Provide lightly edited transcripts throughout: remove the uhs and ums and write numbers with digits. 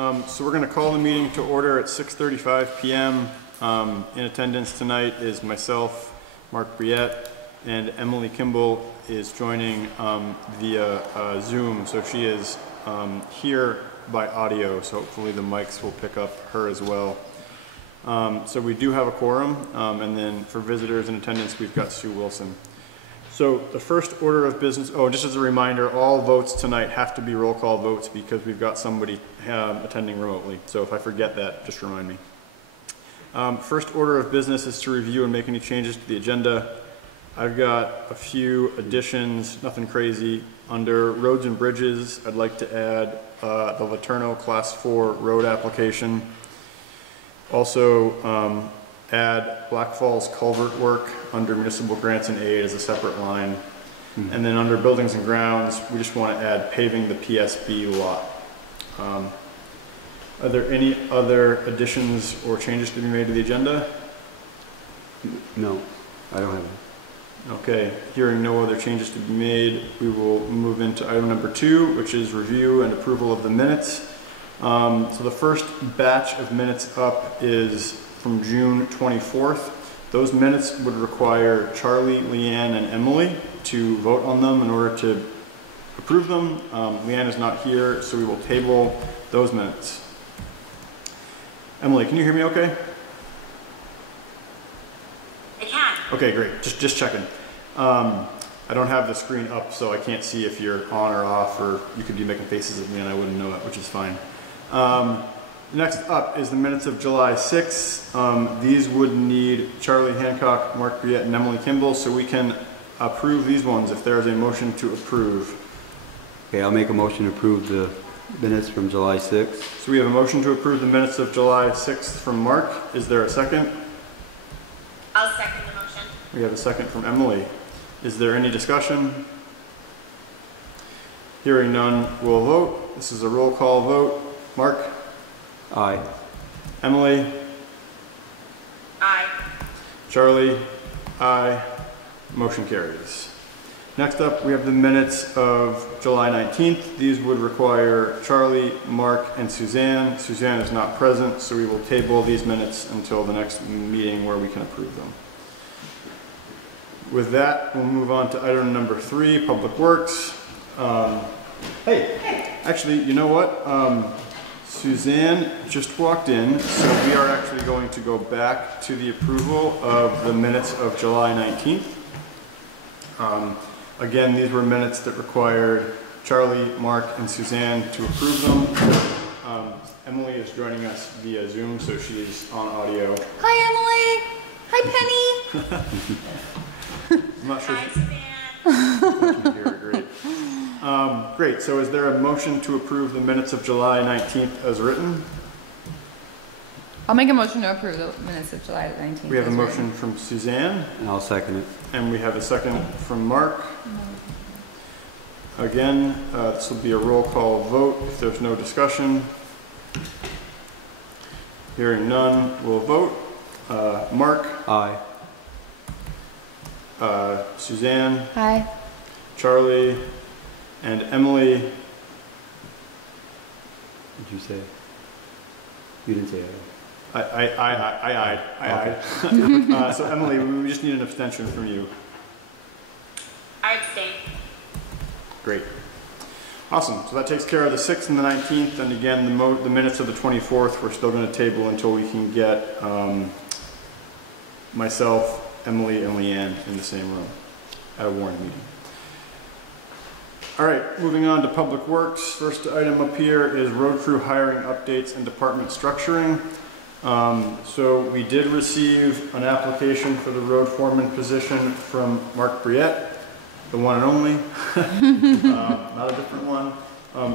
So we're going to call the meeting to order at 6:35 p.m. In attendance tonight is myself, Mark Briette, and Emily Kimball is joining via Zoom. So she is here by audio, so hopefully the mics will pick up her as well. So we do have a quorum, and then for visitors in attendance, we've got Sue Wilson. So the first order of business, just as a reminder, all votes tonight have to be roll call votes because we've got somebody attending remotely. So if I forget that, just remind me. First order of business is to review and make any changes to the agenda. I've got a few additions, nothing crazy. Under roads and bridges, I'd like to add the Laterno Class 4 road application. Also, add Black Falls culvert work under municipal grants and aid as a separate line. And then under buildings and grounds, we just want to add paving the PSB lot. Are there any other additions or changes to be made to the agenda? No, I don't have any. Okay, hearing no other changes to be made, we will move into item number 2, which is review and approval of the minutes. So the first batch of minutes up is from June 24th. Those minutes would require Charlie, Leanne, and Emily to vote on them in order to approve them. Leanne is not here, so we will table those minutes. Emily, can you hear me okay? I can. Okay, great. Just checking. I don't have the screen up, so I can't see if you're on or off, or you could be making faces at me and I wouldn't know it, which is fine. Next up is the minutes of July 6th. These would need Charlie Hancock, Mark Briette, and Emily Kimball, so we can approve these ones if there is a motion to approve. Okay, I'll make a motion to approve the minutes from July 6th. So we have a motion to approve the minutes of July 6th from Mark. Is there a second? I'll second the motion. We have a second from Emily. Is there any discussion? Hearing none, we'll vote. This is a roll call vote. Mark? Aye. Emily? Aye. Charlie? Aye. Motion carries. Next up, we have the minutes of July 19th. These would require Charlie, Mark, and Suzanne. Suzanne is not present, so we will table these minutes until the next meeting where we can approve them. With that, we'll move on to item number 3, Public Works. Hey, actually, you know what? Suzanne just walked in, so we are actually going to go back to the approval of the minutes of July 19th. Again, these were minutes that required Charlie, Mark, and Suzanne to approve them. Emily is joining us via Zoom, so she's on audio. Hi, Emily. Hi, Penny. I'm not sure. Hi, if Suzanne. you can hear her. Great. Great. So is there a motion to approve the minutes of July 19th as written? I'll make a motion to approve the minutes of July 19th. We have a motion from Suzanne. And I'll second it. And we have a second from Mark. Again, this will be a roll call vote if there's no discussion. Hearing none, we'll vote. Mark? Aye. Suzanne? Hi. Charlie? And Emily? Did you say? You didn't say I. So Emily, we just need an abstention from you. I abstain. Great. Awesome. So that takes care of the 6th and the 19th. And again, the minutes of the 24th, we're still going to table until we can get myself, Emily, and Leanne in the same room at a warrant meeting. All right, moving on to Public Works. First item up here is road crew hiring updates and department structuring. So we did receive an application for the road foreman position from Mark Briette, the one and only, not a different one.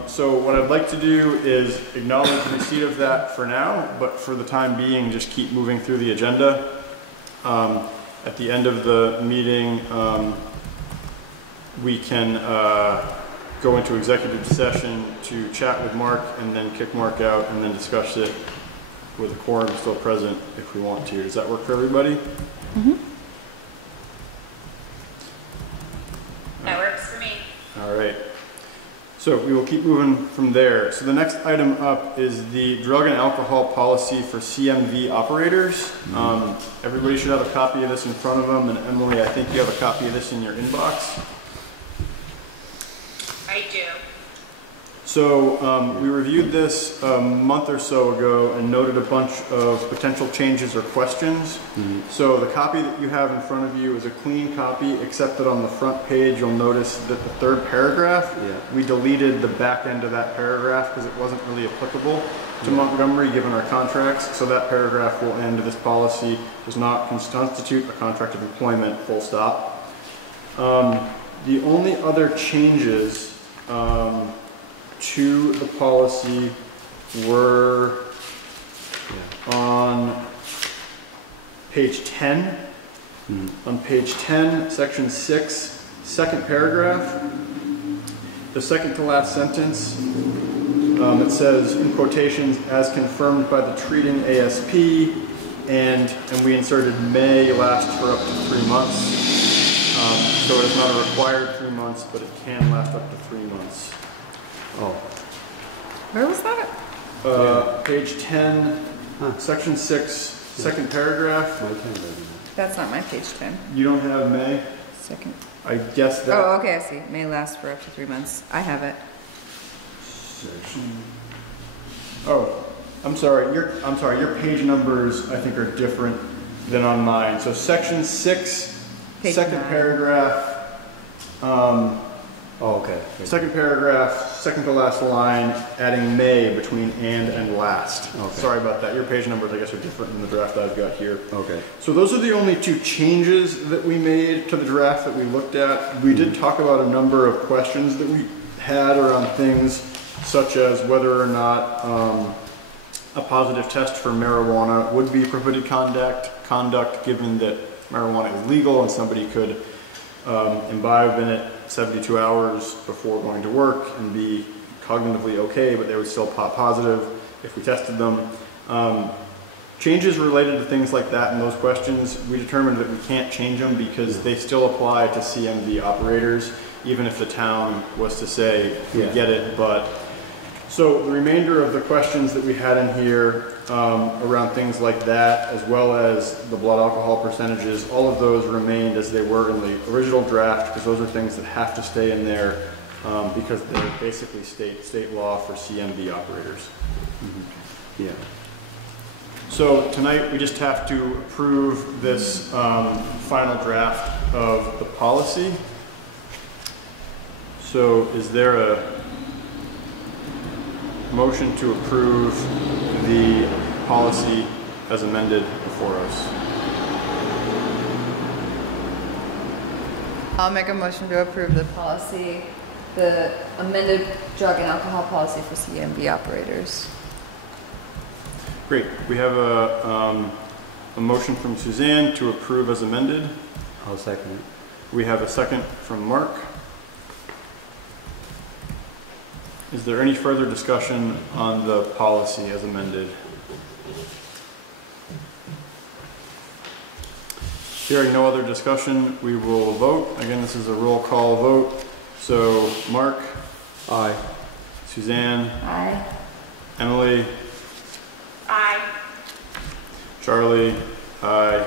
So what I'd like to do is acknowledge receipt of that for now, but for the time being, just keep moving through the agenda. At the end of the meeting, we can go into executive session to chat with Mark and then kick Mark out and then discuss it with a quorum still present if we want to. Does that work for everybody? Mm-hmm. That works for me. All right. So we will keep moving from there. So the next item up is the drug and alcohol policy for CMV operators. Everybody should have a copy of this in front of them, and Emily, I think you have a copy of this in your inbox. I do. So we reviewed this a month or so ago and noted a bunch of potential changes or questions. So the copy that you have in front of you is a clean copy, except that on the front page you'll notice that the third paragraph, we deleted the back end of that paragraph because it wasn't really applicable to Montgomery given our contracts. So that paragraph will end, this policy does not constitute a contract of employment, full stop. The only other changes to the policy were on page 10. On page 10, section 6, second paragraph, the second to last sentence, it says in quotations, as confirmed by the treating ASP, and we inserted may last for up to 3 months. So it is not a required 3 months, but it can last up to 3 months. Oh, Where was that? Page 10, section 6, second paragraph. my pen doesn't have. That's not my page 10. You don't have May? Second. I guess that. Oh, okay, I see. May last for up to 3 months. I have it. Section. Oh, I'm sorry. Your page numbers I think are different than on mine. So section 6, Page second 9. paragraph. Oh, okay. Second paragraph, second to last line, adding may between and last. Okay. Sorry about that. Your page numbers, I guess, are different than the draft I've got here. Okay. So those are the only two changes that we made to the draft that we looked at. We did talk about a number of questions that we had around things such as whether or not a positive test for marijuana would be prohibited conduct given that marijuana is legal and somebody could imbibe in it 72 hours before going to work and be cognitively okay, but they would still pop positive if we tested them. Changes related to things like that and those questions, we determined that we can't change them because they still apply to CMV operators, even if the town was to say, we get it, but. So the remainder of the questions that we had in here around things like that, as well as the blood alcohol percentages, all of those remained as they were in the original draft, because those are things that have to stay in there because they're basically state law for CMV operators. Yeah. So tonight we just have to approve this final draft of the policy. So is there a motion to approve the policy as amended before us? I'll make a motion to approve the policy, the amended drug and alcohol policy for CMV operators. Great. We have a motion from Suzanne to approve as amended. I'll second it. We have a second from Mark. Is there any further discussion on the policy as amended? Hearing no other discussion, we will vote. Again, this is a roll call vote. So, Mark? Aye. Suzanne? Aye. Emily? Aye. Charlie? Aye.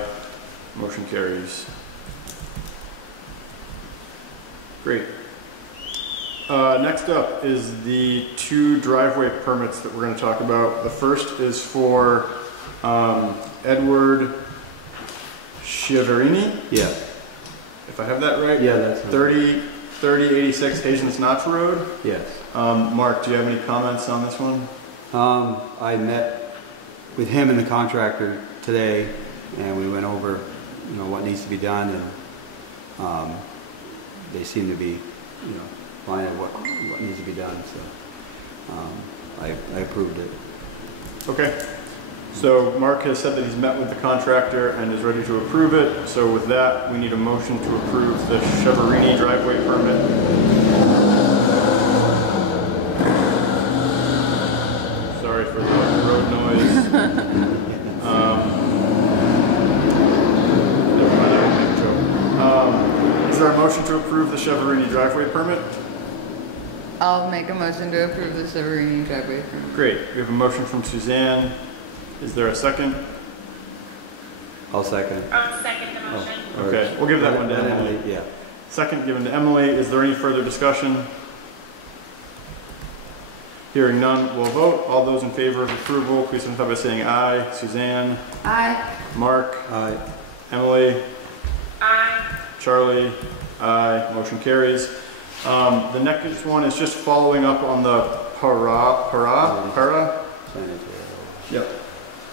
Motion carries. Great. Next up is the 2 driveway permits that we're going to talk about. The first is for Edward Chiaverini, Yeah. if I have that right. Yeah, that's right. 3086 Hazel's Notch Road. Yes. Mark, do you have any comments on this one? I met with him and the contractor today, and we went over, what needs to be done, and they seem to be, fine at what needs to be done. So I approved it. Okay. So Mark has said that he's met with the contractor and is ready to approve it. So with that, we need a motion to approve the Chiaverini driveway permit. Sorry for the road noise. Never mind, I won't make a joke. Is there a motion to approve the Chiaverini driveway permit? I'll make a motion to approve the Severini driveway permit. Great, we have a motion from Suzanne. Is there a second? I'll second. I'll second the motion. Or- Okay, we'll give that one to let Emily. Yeah. Second given to Emily. Is there any further discussion? Hearing none, we'll vote. All those in favor of approval, please signify by saying aye. Suzanne, Aye. Mark, Aye. Emily, Aye. Charlie, aye. Motion carries. The next one is just following up on the para? Sign it to Yep.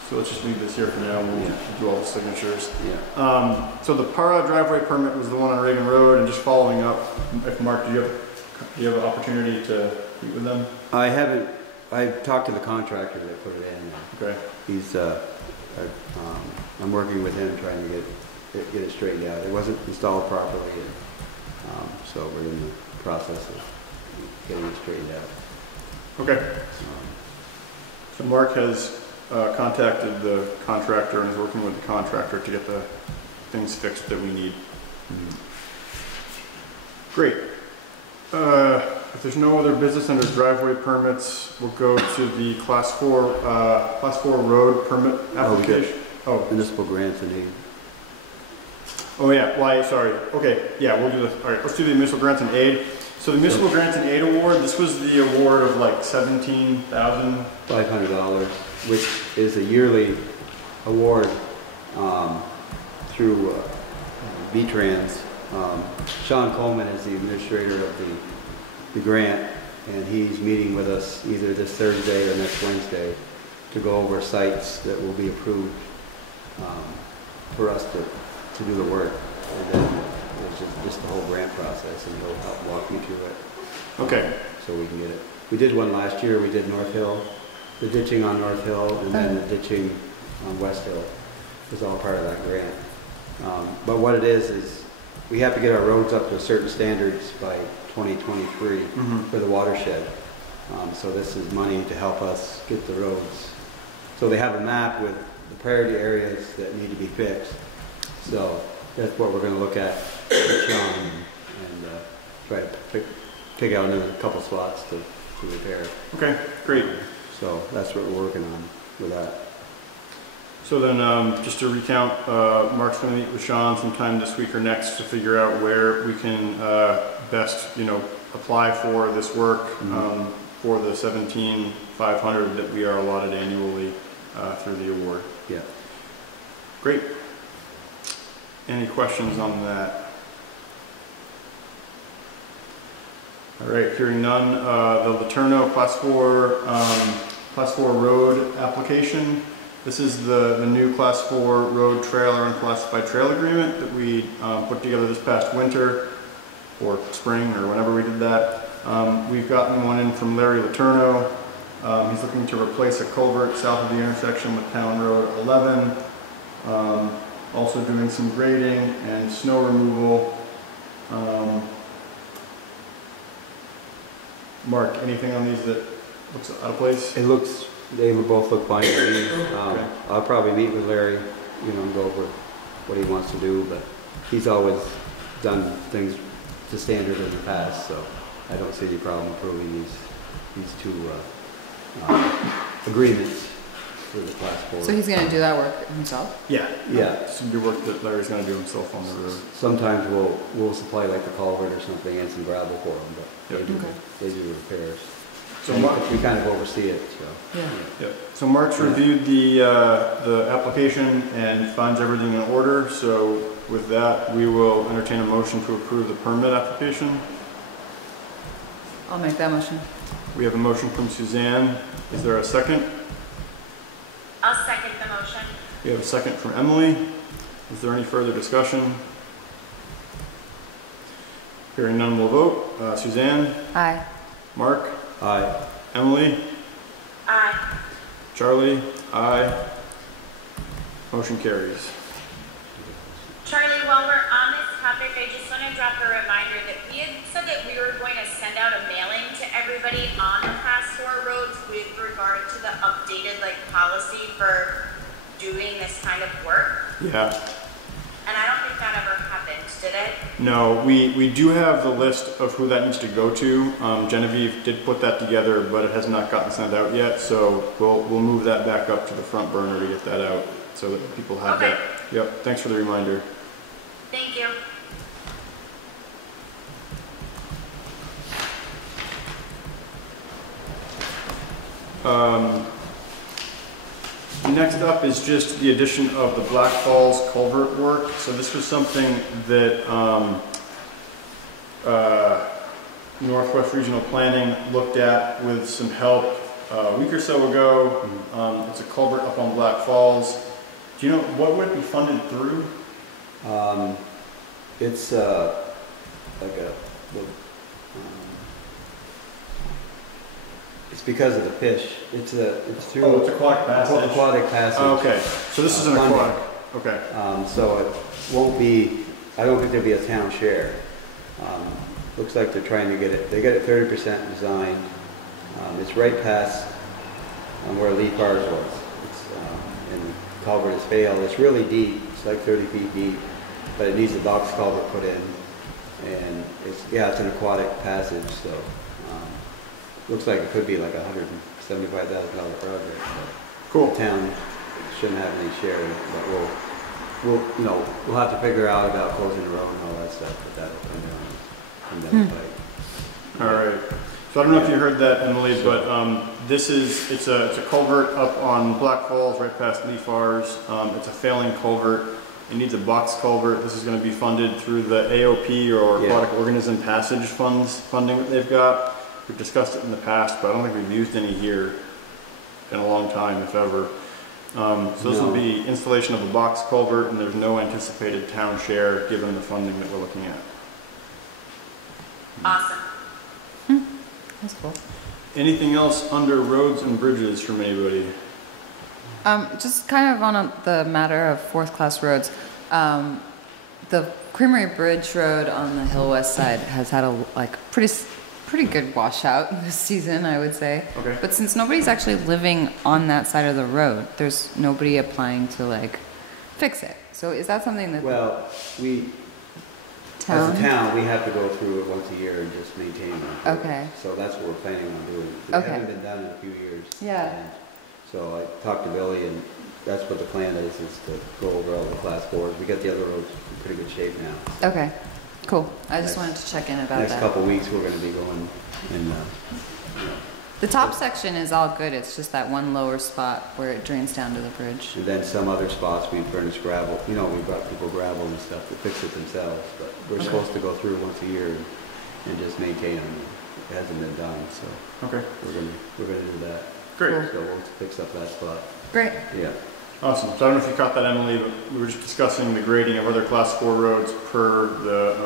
So let's just leave this here for now. We'll Yeah. do all the signatures. Yeah. So the Para driveway permit was the one on Reagan Road, and just following up, if Mark, do you have an opportunity to meet with them? I haven't, I've talked to the contractor that put it in. Okay. He's, I'm working with him trying to get it straightened out. It wasn't installed properly, and, so we're in the process of getting it straightened out. Okay. Um, So Mark has contacted the contractor and is working with the contractor to get the things fixed that we need. Great. If there's no other business under driveway permits, we'll go to the class 4 road permit application. Oh, Municipal grants and aid. oh yeah, why, sorry. Okay, yeah, we'll do the, all right, let's do the municipal grants and aid. So the municipal grants and aid award, this was the award of like 17,000. $500, which is a yearly award through V-Trans. Sean Coleman is the administrator of the grant, and he's meeting with us either this Thursday or next Wednesday to go over sites that will be approved for us to do the work. And then there's just the whole grant process, and he'll help walk you through it Okay, so we can get it. We did one last year. We did North Hill, the ditching on North Hill, and then the ditching on West Hill. It was all part of that grant. But what it is we have to get our roads up to certain standards by 2023 for the watershed. So this is money to help us get the roads. So they have a map with the priority areas that need to be fixed. So that's what we're going to look at with Sean and try to pick out another couple spots to repair. okay, great. So that's what we're working on with that. So then, just to recount, Mark's going to meet with Sean sometime this week or next to figure out where we can best, apply for this work for the 17,500 that we are allotted annually through the award. Yeah. Great. Any questions on that? All right, hearing none. The Laterno Class 4 road application. This is the new Class 4 road trailer and classified trail agreement that we put together this past winter or spring or whenever we did that. We've gotten one in from Larry Laterno. He's looking to replace a culvert south of the intersection with Town Road 11. Also doing some grading and snow removal. Mark, anything on these that looks out of place? They both look fine to me. Okay. I'll probably meet with Larry, and go over what he wants to do, but he's always done things to standard in the past, so I don't see any problem approving these two agreements for the Class 4. So he's gonna do that work himself? Yeah. Yeah. Some good work that Larry's gonna do himself on the road. Sometimes we'll supply like the culvert or something and some gravel for them, but Yep. they do repairs. So And Mark, we kind of oversee it, so. Yeah. yep. So Mark's reviewed the application and finds everything in order. So with that, we will entertain a motion to approve the permit application. I'll make that motion. We have a motion from Suzanne. Is there a second? I'll second the motion. We have a second from Emily. Is there any further discussion? Hearing none, we'll vote. Suzanne, Aye. Mark, Aye. Emily, Aye. Charlie, aye. Motion carries. Charlie, while we're on this topic, I just want to drop a reminder that we had said that we were going to send out a mailing to everybody on the Class 4 roads with regard to the updated policy for doing this kind of work. Yeah. And I don't think that ever happened. did it? No, we do have the list of who that needs to go to. Genevieve did put that together, but it has not gotten sent out yet, so we'll move that back up to the front burner to get that out, so that people have Okay. that. Yep, thanks for the reminder. Thank you. Next up is just the addition of the Black Falls culvert work. So this was something that Northwest Regional Planning looked at with some help a week or so ago. It's a culvert up on Black Falls. Do you know what would it be funded through? It's like a, it's because of the fish. It's through. Oh, it's aquatic passage. Aquatic passage. Oh, okay, so this is an funding. aquatic. Okay. So it won't be, I don't think there'll be a town share. Looks like they're trying to get it, they got it 30% designed. It's right past where Lee Cars was. It's, and the culvert has failed. It's really deep. It's like 30 feet deep, but it needs a box culvert put in. And it's, yeah, it's an aquatic passage, so looks like it could be like a $175,000 project. Cool. The town shouldn't have any share in it, but we'll have to figure out about closing the road and all that stuff, but that'll come down the pike. All right. So I don't know if you heard that, Emily, but it's a culvert up on Black Falls, right past Lee Fars. It's a failing culvert. It needs a box culvert. This is going to be funded through the AOP, or Aquatic Organism Passage funding that they've got. We've discussed it in the past, but I don't think we've used any here in a long time, if ever. So this will be installation of a box culvert, and there's no anticipated town share given the funding that we're looking at. Awesome. That's cool. Anything else under roads and bridges from anybody? Just kind of on the matter of fourth class roads, the Creamery Bridge Road on the Hill West side has had a pretty good washout this season, I would say. Okay. But since nobody's actually living on that side of the road, there's nobody applying to fix it. So is that something that Well, town? as a town, we have to go through it once a year and just maintain it. Okay. So that's what we're planning on doing. It Okay. hasn't been done in a few years. Yeah. And so I talked to Billy, and that's what the plan is to go over all the class 4s. We got the other roads in pretty good shape now. Okay. Cool. I just Next- wanted to check in about Next that. couple of weeks, we're gonna be going and, The top section is all good. It's just that one lower spot where it drains down to the bridge. and then some other spots we furnish gravel. You know, we brought people gravel and stuff to fix it themselves, but we're supposed to go through once a year and just maintain them. It hasn't been done, so Okay, we're gonna do that. great. So we'll fix up that spot. Great. Yeah. Awesome. So I don't know if you caught that, Emily, but we were just discussing the grading of other class 4 roads per the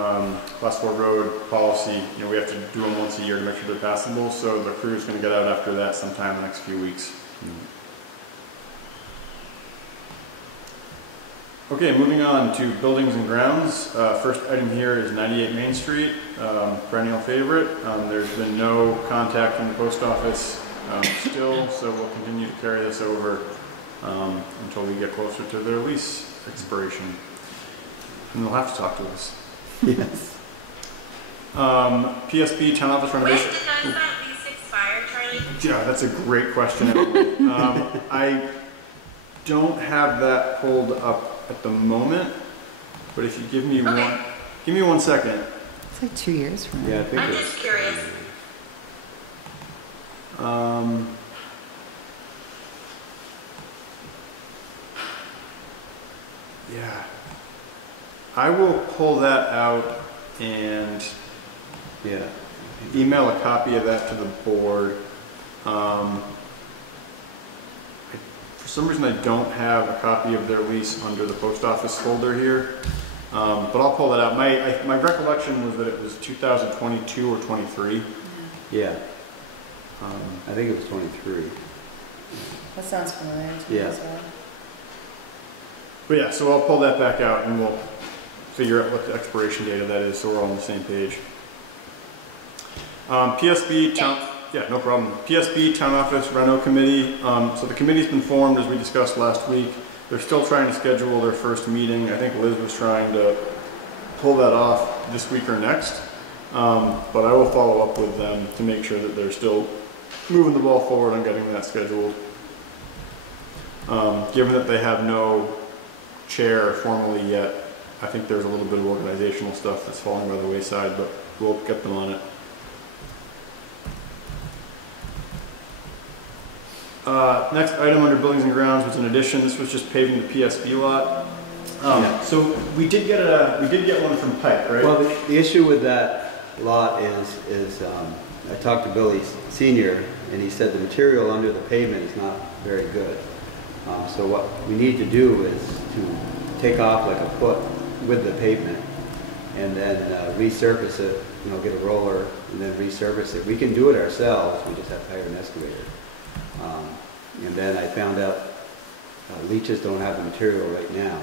class 4 road policy. You know, we have to do them once a year to make sure they're passable, so the crew is going to get out after that sometime in the next few weeks. Okay, moving on to buildings and grounds. First item here is 98 Main Street, perennial favorite. There's been no contact from the post office still, so we'll continue to carry this over until we get closer to their lease expiration. And they'll have to talk to us. Yes. PSB town office When renovation. does that lease expire, Charlie? Yeah, that's a great question, Emily. I don't have that pulled up at the moment, but if you give me Okay. one second. It's like 2 years from now. Yeah, I think I'm it's. just curious. Yeah. I will pull that out and Yeah. email a copy of that to the board. For some reason, I don't have a copy of their lease under the post office folder here, but I'll pull that out. My recollection was that it was 2022 or 23. Yeah. I think it was 23. That sounds familiar to Yeah. me as well. But yeah, so I'll pull that back out and we'll figure out what the expiration date of that is, so we're all on the same page. PSB town, yeah, no problem. PSB town office reno committee. So the committee's been formed as we discussed last week. They're still trying to schedule their first meeting. I think Liz was trying to pull that off this week or next. But I will follow up with them to make sure that they're still moving the ball forward on getting that scheduled. Given that they have no chair formally yet, I think there's a little bit of organizational stuff that's falling by the wayside, but we'll get them on it. Next item under buildings and grounds was an addition. This was just paving the PSB lot. So we did get one from Pike, right? Well, the issue with that lot is I talked to Billy Senior, and he said the material under the pavement is not very good. So what we need to do is to take off like a foot with the pavement and then resurface it, get a roller and then resurface it. We can do it ourselves, we just have to hire an excavator. And then I found out leaches don't have the material right now.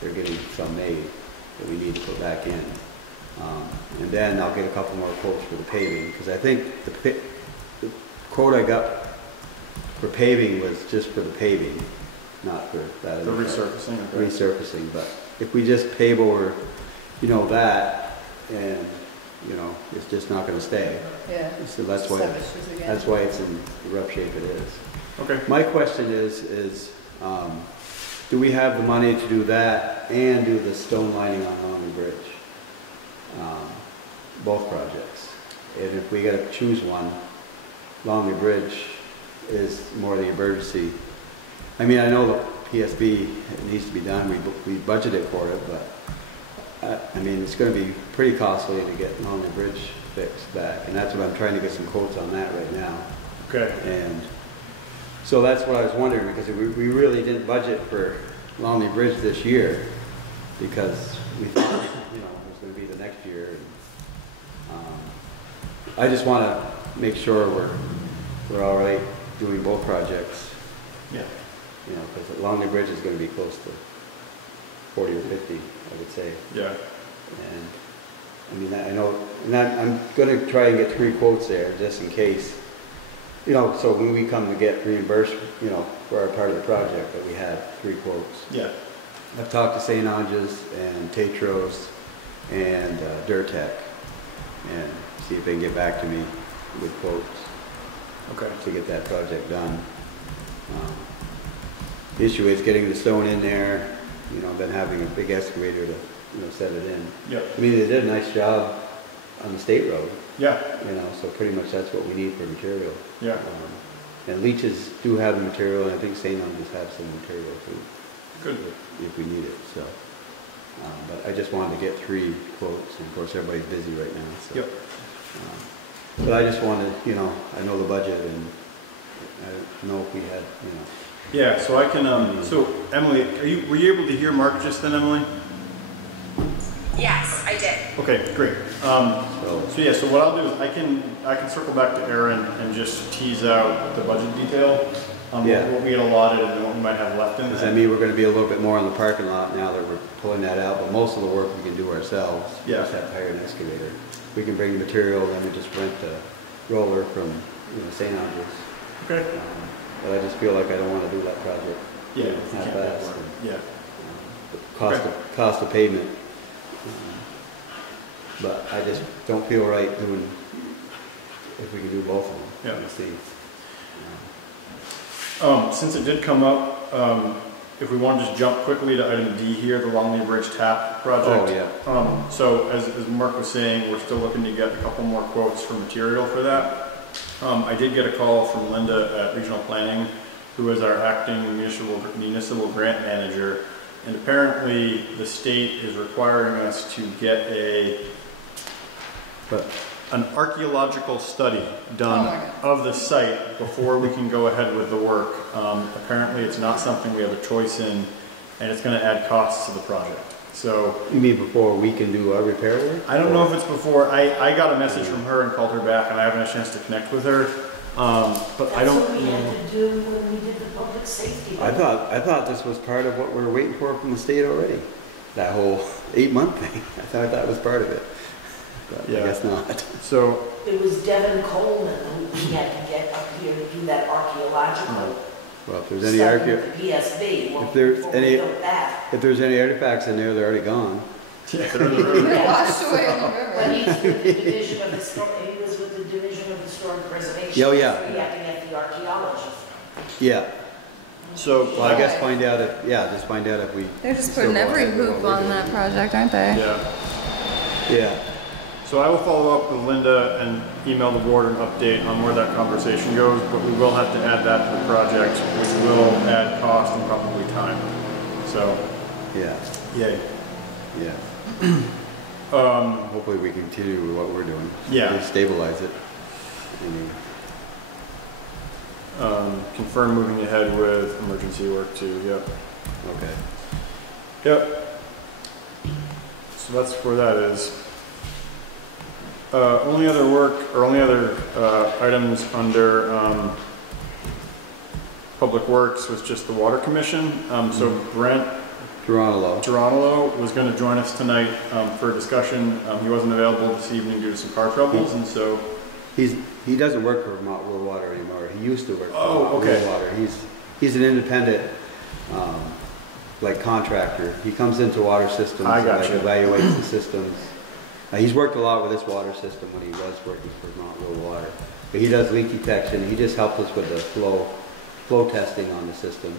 They're getting some made that we need to put back in. And then I'll get a couple more quotes for the paving, because I think the quote I got for paving was just for the paving, not for that. The resurfacing. Okay. Resurfacing, but if we just pave over, that, and it's just not going to stay. Yeah. So that's why it's in the rough shape it is. Okay. My question is do we have the money to do that and do the stone lining on Longley Bridge? Both projects. And if we got to choose one, Longley Bridge is more the emergency. I mean, I know the PSB needs to be done. We budgeted for it, but I mean, it's going to be pretty costly to get Longley Bridge fixed back, and that's what I'm trying to get some quotes on that right now. Okay. And so that's what I was wondering, because we really didn't budget for Longley Bridge this year because we thought it was going to be the next year. And, I just want to make sure we're all right doing both projects. Yeah. Because Longley Bridge is going to be close to 40 or 50, I would say. Yeah. And I mean, I know, and I'm going to try and get 3 quotes there just in case. So when we come to get reimbursed, for our part of the project, that we have 3 quotes. Yeah. I've talked to St. Ange's and Tetros and Durtech, and see if they can get back to me with quotes. Okay. To get that project done. The issue is getting the stone in there, then having a big excavator to, set it in. Yeah. I mean, they did a nice job on the state road. Yeah. So pretty much that's what we need for material. Yeah. And leaches do have the material, and I think St. Ange's have some material too. Good. If we need it, so. But I just wanted to get 3 quotes, and of course everybody's busy right now, so. Yep. But I just wanted, I know the budget, and I know if we had, Yeah, so I can, so Emily, were you able to hear Mark just then, Emily? Yes, I did. Okay, great. So what I'll do is I can circle back to Aaron and just tease out the budget detail on what we had allotted and what we might have left in Does there. that mean we're gonna be a little bit more in the parking lot now that we're pulling that out, but most of the work we can do ourselves. We Yeah. just have to hire an excavator. We can bring the material, then we just rent a roller from, St. Andrews. Okay. But I just feel like I don't wanna do that project. Yeah. Not fast. Yeah. Cost of pavement. But I just don't feel right doing, if we can do both of them. Yeah. Let's see. Since it did come up, if we want to just jump quickly to item D here, the Longley Bridge Tap project. Oh, yeah. So as Mark was saying, we're still looking to get a couple more quotes for material for that. I did get a call from Linda at Regional Planning, who is our acting municipal grant manager. And apparently the state is requiring us to get an archaeological study done of the site before we can go ahead with the work. Apparently it's not something we have a choice in, and it's going to add costs to the project. So You mean before we can do our repair work? I don't know if it's before. I got a message from her and called her back, and I haven't had a chance to connect with her. But I don't That's what we know. had to do when we did the public safety. I thought this was part of what we were waiting for from the state already. That whole 8-month thing. I thought that was part of it. But Yeah. I guess not. So It was Devin Coleman who we had to get up here to do that archaeological Well, if there's any study with the PSB. Well, if there's before we any- built that, if there's any artifacts in there, they're already gone. Washed away in the river. But he's with the Division of he was with the Division of Historic Preservation. Oh, yeah. So we have to get the archaeologist. Yeah, So, well, I guess find out if, just find out if we. They're just still putting go every ahead with what hoop we're on doing. that project, aren't they? yeah. Yeah, So I will follow up with Linda and email the board an update on where that conversation goes, but we will have to add that to the project, which will add cost and probably time. So, yeah, yay. yeah. Hopefully we continue with what we're doing. Yeah. Really stabilize it. Confirm moving ahead with emergency work too, yep. Okay. Yep. So that's where that is. Only other work, or only other items under Public Works was just the Water Commission. So Brent Geronimo was going to join us tonight for a discussion. He wasn't available this evening due to some car troubles, and so... He doesn't work for Vermont Rural Water anymore. He used to work for Oh, Vermont okay. Rural Water. He's an independent, like contractor. He comes into water systems I and like gotcha. evaluates the systems. He's worked a lot with this water system when he was working for Vermont Rural Water. But he does leak detection. He just helped us with the flow testing on the system.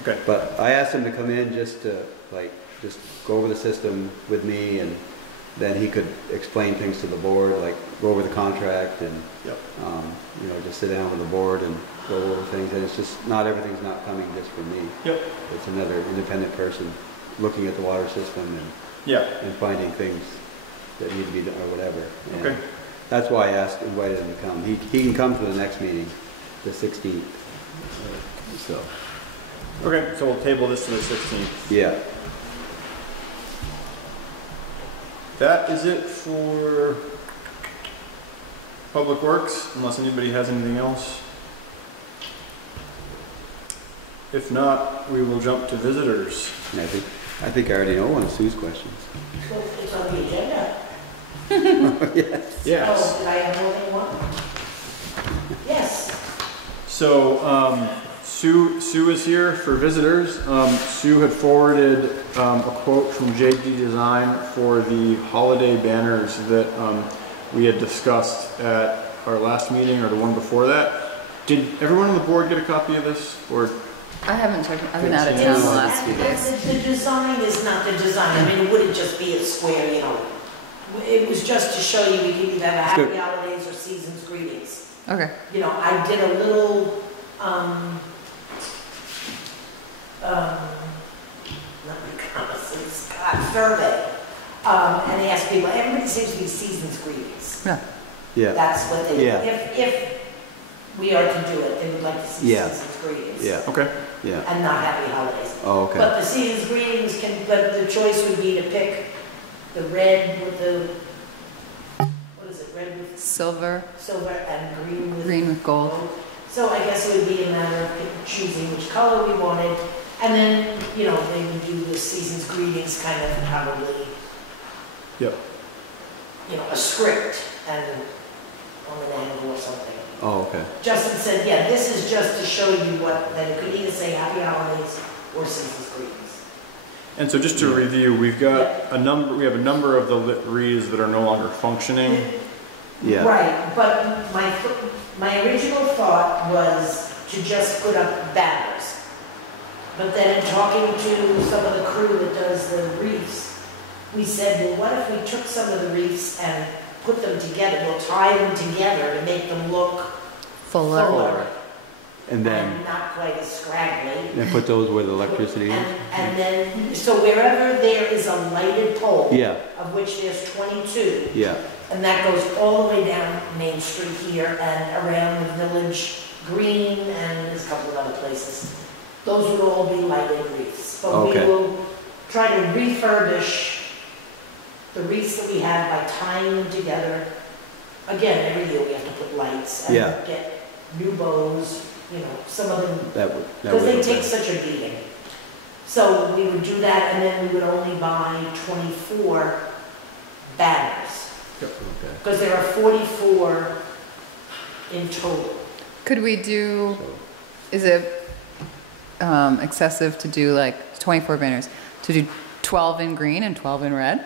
Okay. But I asked him to come in just to just go over the system with me, and then he could explain things to the board, like go over the contract and, Yep. just sit down with the board and go over things. And it's just, not everything's not coming just from me. Yep. It's another independent person looking at the water system Yeah. and finding things that need to be done or whatever. And Okay. that's why I invited him to come. He can come to the next meeting, the 16th. So, Okay, so we'll table this to the 16th. yeah. That is it for Public Works, unless anybody has anything else. If not, we will jump to visitors. And I think I already know one of Sue's questions. Well, it's on the agenda. Yes. Oh, did I have more than one? Yes. So, Sue is here for visitors. Sue had forwarded a quote from JD Design for the holiday banners that we had discussed at our last meeting or the one before that. Did everyone on the board get a copy of this? Or I haven't checked. I've been out of town the last few days. The design is not the design. I mean, it wouldn't just be a square, It was just to show you we can either have Good. happy holidays or season's greetings. Okay. I did a little, reconnaissance, survey. And they asked people, everybody seems to be season's greetings. Yeah. Yeah. That's what they, Yeah. if we are to do it, they would like to see Yeah. season's greetings. Yeah. okay, Yeah. And not happy holidays. Oh, okay. But the season's greetings but the choice would be to pick the red with the, what is it, red with Silver, silver and green with green with gold. So I guess it would be a matter of choosing which color we wanted, and then, they would do the season's greetings kind of probably, yep. a script and on an angle or something. Oh, okay. Justin said, yeah, this is just to show you that it could either say happy holidays or season's greetings. And so just to review, we've got we have a number of the lit wreaths that are no longer functioning. Yeah. Right, but my original thought was to just put up banners. But then in talking to some of the crew that does the wreaths, we said, well, what if we took some of the wreaths and put them together, we'll tie them together to make them look Fuller. fuller And then, and not quite as scraggly. and put those where the electricity is? And then, so wherever there is a lighted pole, Yeah. of which there's 22, Yeah. and that goes all the way down Main Street here and around the Village Green, and there's a couple of other places. Those would all be lighted wreaths. But we Okay. will try to refurbish the wreaths that we had by tying them together. Again, every year we have to put lights and Yeah. get new bows, some of them, That would. because they take such a beating. So we would do that, and then we would only buy 24 banners. Okay. Because there are 44 in total. Could we do? So, Is it excessive to do like 24 banners? To do 12 in green and 12 in red?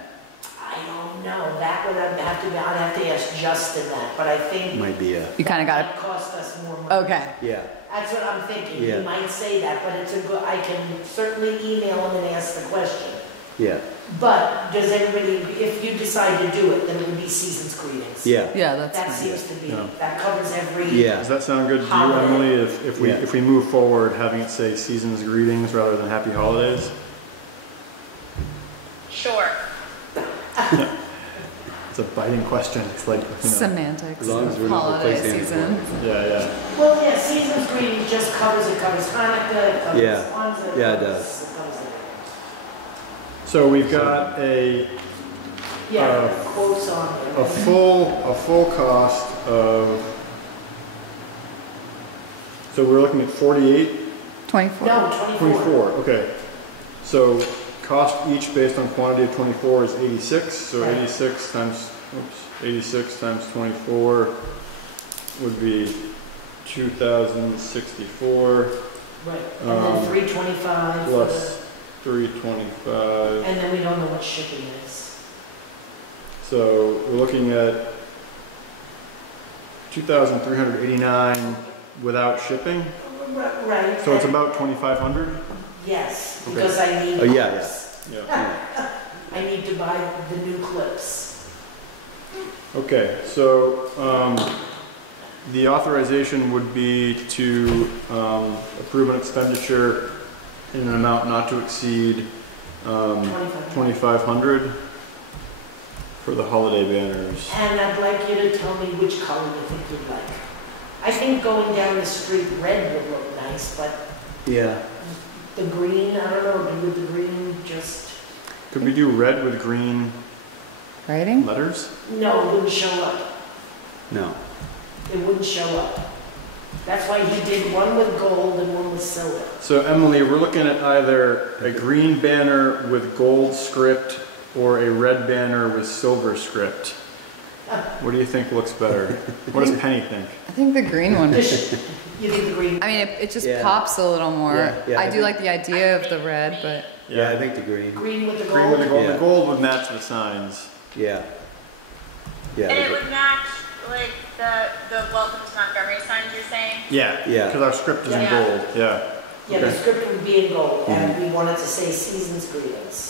know, that would I'd have to ask Justin that, but I think. Might be a, You kind of got That cost us more it. money. Okay. yeah, That's what I'm thinking, Yeah. he might say that, but it's a good, I can certainly email him and ask the question. yeah, But does everybody, if you decide to do it, then it would be season's greetings. yeah, Yeah, that's That fine. seems to be, Yeah. that covers every. yeah. Does that sound good to you, Holiday. Emily, if we, Yeah. if we move forward, having it say season's greetings rather than happy holidays? Sure. It's a biting question, it's like, you know, Semantics. As long as we're not Holiday replacing season. yeah, yeah. Well, yeah, season's greetings just covers Hanukkah, it covers Yeah. Kwanzaa. Yeah, it covers- does. covers it. So we've got a Yeah, quotes on there. a full cost of, so we're looking at 48, 24. No, 24, okay. So cost each based on quantity of 24 is 86, so Right. 86 times 24 would be 2,064 Right, and then 325 for the, plus 325. and then we don't know what shipping is. So we're looking at 2,389 without shipping. Right. So it's and- about 2,500? Yes, Okay. because I need. Oh, yeah, clips. Yeah. I need to buy the new clips. Okay, so the authorization would be to approve an expenditure in an amount not to exceed 2,500 for the holiday banners. And I'd like you to tell me which color you think you'd like. I think going down the street, red would look nice, but Yeah, the green, I don't know, would the green just, Could we do red with green Writing? letters? no, it wouldn't show up. no, It wouldn't show up. That's why he did one with gold and one with silver. So Emily, we're looking at either a green banner with gold script or a red banner with silver script. What do you think looks better? What does Penny think? I think the green one. You think the green? I mean, it just Yeah. pops a little more. Yeah, yeah, I I do think- like the idea of the red, but yeah, I think the green, Green with the Green with the gold? gold. Yeah. The gold would match the signs. yeah. Yeah, And it the- would match like the welcome to Montgomery signs you're saying? Yeah. Yeah. Because our script is in Yeah. gold. Yeah. Yeah, the Okay. script would be in gold, and we wanted to say season's greetings.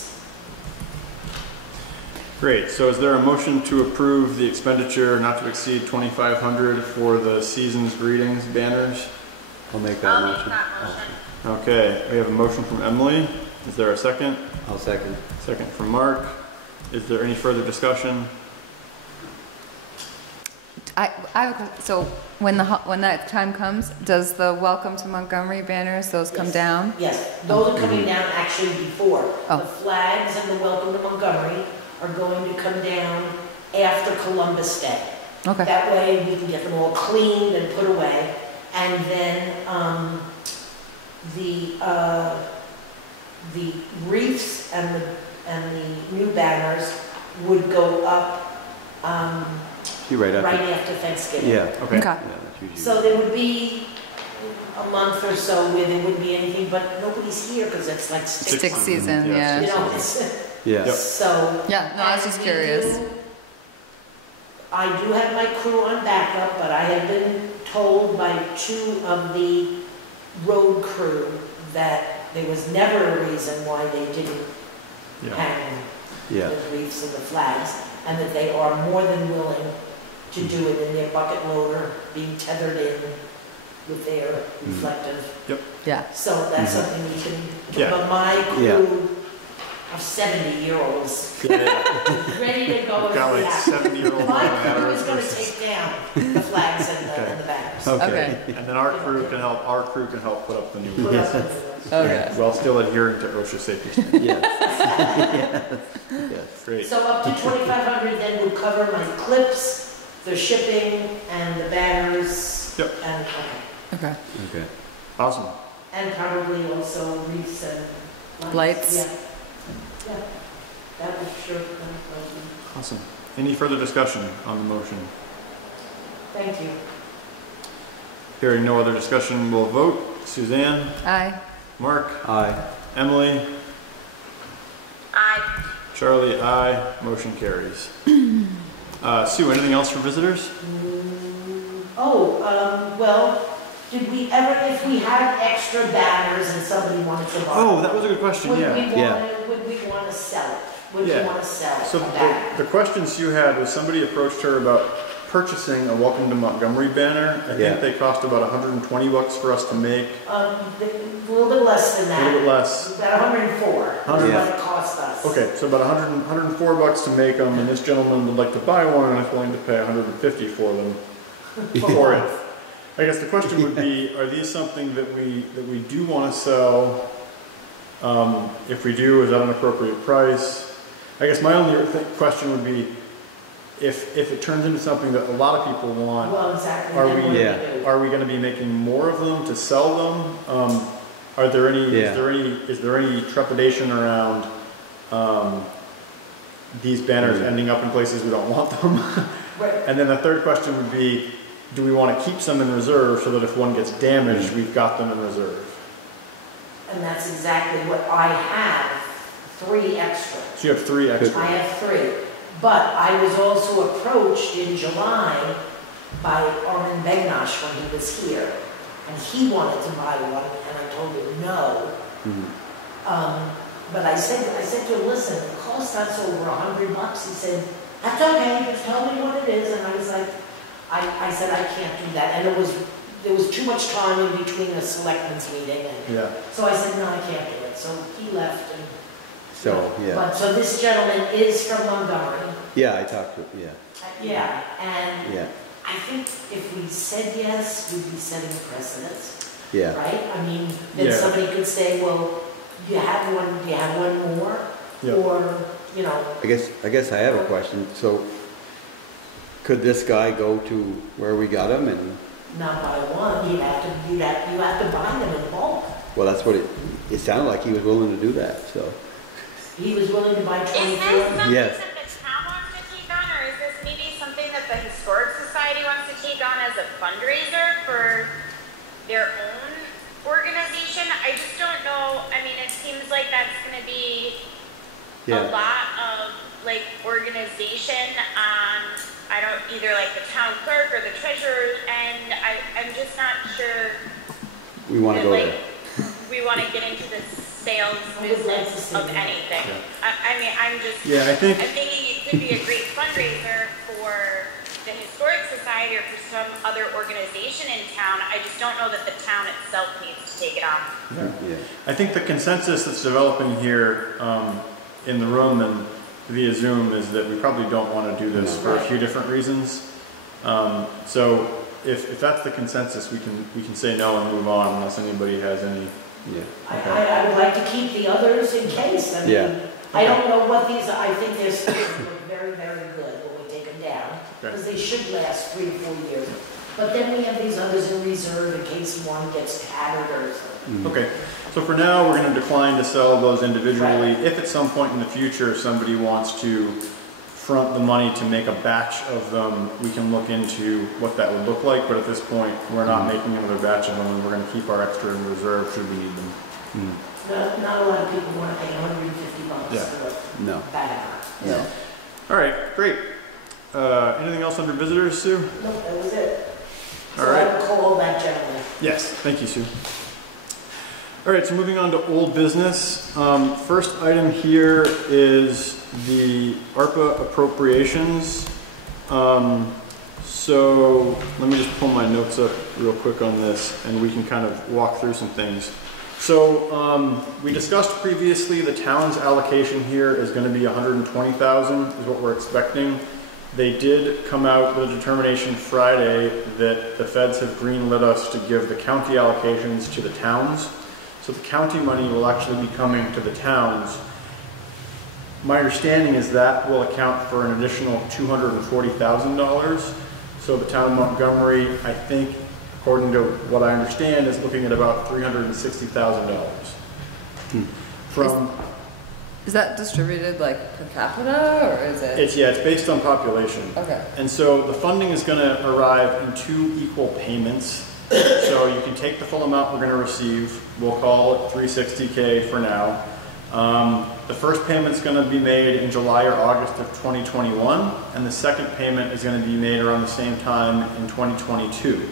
Great. So is there a motion to approve the expenditure not to exceed 2,500 for the season's greetings banners? I'll make that I'll make motion. that motion. Okay. We have a motion from Emily. Is there a second? I'll second. Second from Mark. Is there any further discussion? I have a question. So when when that time comes, does the welcome to Montgomery banners, those come Yes. down? Yes, those are coming down actually before. Oh. The flags and the welcome to Montgomery are going to come down after Columbus Day. Okay. That way we can get them all cleaned and put away. And then the wreaths and the new banners would go up You right right after. after Thanksgiving. Yeah. Okay. Okay. Yeah, that's usually. So there would be a month or so where there wouldn't be anything, but nobody's here because it's like Stick Stick season, Yeah, yeah. You know, it's, Yeah. Yep. so. Yeah, no, I was just and curious. I do have my crew on backup, but I have been told by two of the road crew that there was never a reason why they didn't Yeah. hang Yeah. the wreaths and the flags, and that they are more than willing to do it in their bucket loader, being tethered in with their reflective. Yeah. So that's something we can, Yeah. but my Yeah. crew of 70-year-olds Yeah. ready to go We've if got we like have to. 70-year-old My women crew is at gonna versus- take down the flags and the banners. Okay. And then our crew can help put up the new Put ones up the- Okay. while still adhering to OSHA safety standards. Yes. Yes. Great. So up to 2,500 then would cover my clips, the shipping, and the banners. Yep. And, okay. Okay. Okay. Awesome. And probably also wreaths and Lights. Yeah. Yeah. That would sure, Awesome. Any further discussion on the motion? thank you. Hearing no other discussion, we'll vote. Suzanne, Aye. Mark, Aye. Emily, Aye. Charlie, aye. Motion carries. Sue, anything else for visitors? Well, did we ever, if we had extra banners and somebody wanted to buy? Oh, that was a good question, Would yeah. we want to sell it? Would you Yeah. want to sell So a banner? the question Sue had was somebody approached her about purchasing a Welcome to Montgomery banner. I Yeah. think they cost about $120 for us to make, A little bit less than a that. little bit less. About 104, Yeah. what it cost us. Okay, so about $104 to make them, and this gentleman would like to buy one and is willing to pay $150 for them. For it. I guess the question would be, are these something that we do want to sell? If we do, is that an appropriate price? I guess my only question would be, if it turns into something that a lot of people want, Well, exactly. Are then we- what do Yeah. do? are we going to be making more of them to sell them? Are there any? Yeah. Is there any trepidation around these banners ending up in places we don't want them? Right. And then the third question would be, do we want to keep some in reserve so that if one gets damaged, we've got them in reserve? And that's exactly what I have, 3 extra. So you have 3 extra. I have 3. But I was also approached in July by Armin Begnash when he was here. And he wanted to buy one, and I told him no. But I said to him, listen, it cost us over $100. He said, that's okay, just tell me what it is. And I was like, I said, I can't do that. And there was too much time in between the selectmen's meeting. And Yeah. so I said, no, I can't do it. So he left. And, So, yeah. But so this gentleman is from Montgomery. Yeah, I talked to, yeah, Yeah, and yeah, I think if we said yes, we'd be setting a precedent, yeah. right? I mean, then Yeah. somebody could say, well, do you have one more? Yeah. Or, you know, I guess I have a question. So could this guy go to where we got him and, not buy one, you have to buy them in bulk. well, that's what it sounded like he was willing to do that, so. He was willing to buy Is 24. this something Yes. that the town wants to take on, or is this maybe something that the Historic Society wants to take on as a fundraiser for their own organization? I just don't know. I mean, it seems like that's going to be a Yeah, lot of like organization on either like the town clerk or the treasurer, and I'm just not sure we want to that go like there. we want to get into the sales I would like to business see of that. anything. Yeah. I mean, I'm just. Yeah, I think. I'm thinking it could be a great fundraiser for the Historic Society or for some other organization in town. I just don't know that the town itself needs to take it on. Yeah, I think the consensus that's developing here in the room and via Zoom is that we probably don't want to do this for a few different reasons. So if that's the consensus, we can say no and move on unless anybody has any. yeah. I would like to keep the others in case. I mean, Yeah. I don't know what these are. I think they're still very, very good when we take them down. Because they should last 3 to 4 years. But then we have these others in reserve in case one gets tattered or something. Okay, so for now, we're going to decline to sell those individually. If at some point in the future somebody wants to front the money to make a batch of them, we can look into what that would look like. But at this point, we're not making another batch of them, and we're going to keep our extra in reserve should we need them. Not a lot of people want to pay $150 Yeah. for a No. banner. No. All right, great. Anything else under visitors, Sue? No, that was it. All So right. I will call that gentleman. Yes, thank you, Sue. All right, so moving on to old business. First item here is the ARPA appropriations. So let me just pull my notes up real quick on this and we can kind of walk through some things. So we discussed previously the town's allocation here is going to be 120,000 is what we're expecting. They did come out with a determination Friday that the feds have greenlit us to give the county allocations to the towns. So the county money will actually be coming to the towns. My understanding is that will account for an additional $240,000. So the town of Montgomery, I think, according to what I understand, is looking at about $360,000. From Is that distributed like per capita or is it? it's based on population. Okay. And so the funding is going to arrive in 2 equal payments. So you can take the full amount we're going to receive. We'll call it $360K for now. The first payment's going to be made in July or August of 2021, and the second payment is going to be made around the same time in 2022.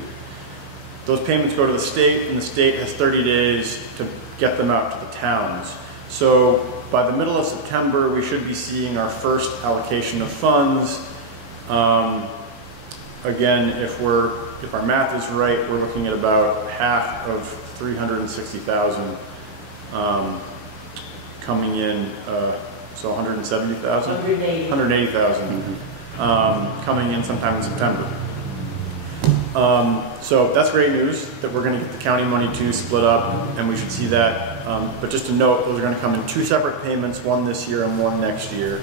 Those payments go to the state, and the state has 30 days to get them out to the towns. So by the middle of September, we should be seeing our first allocation of funds. Again, if our math is right, we're looking at about half of 360,000 coming in, so 170,000? 180,000 coming in sometime in September. So that's great news that we're going to get the county money too split up, and we should see that. But just to note, those are going to come in two separate payments, one this year and one next year.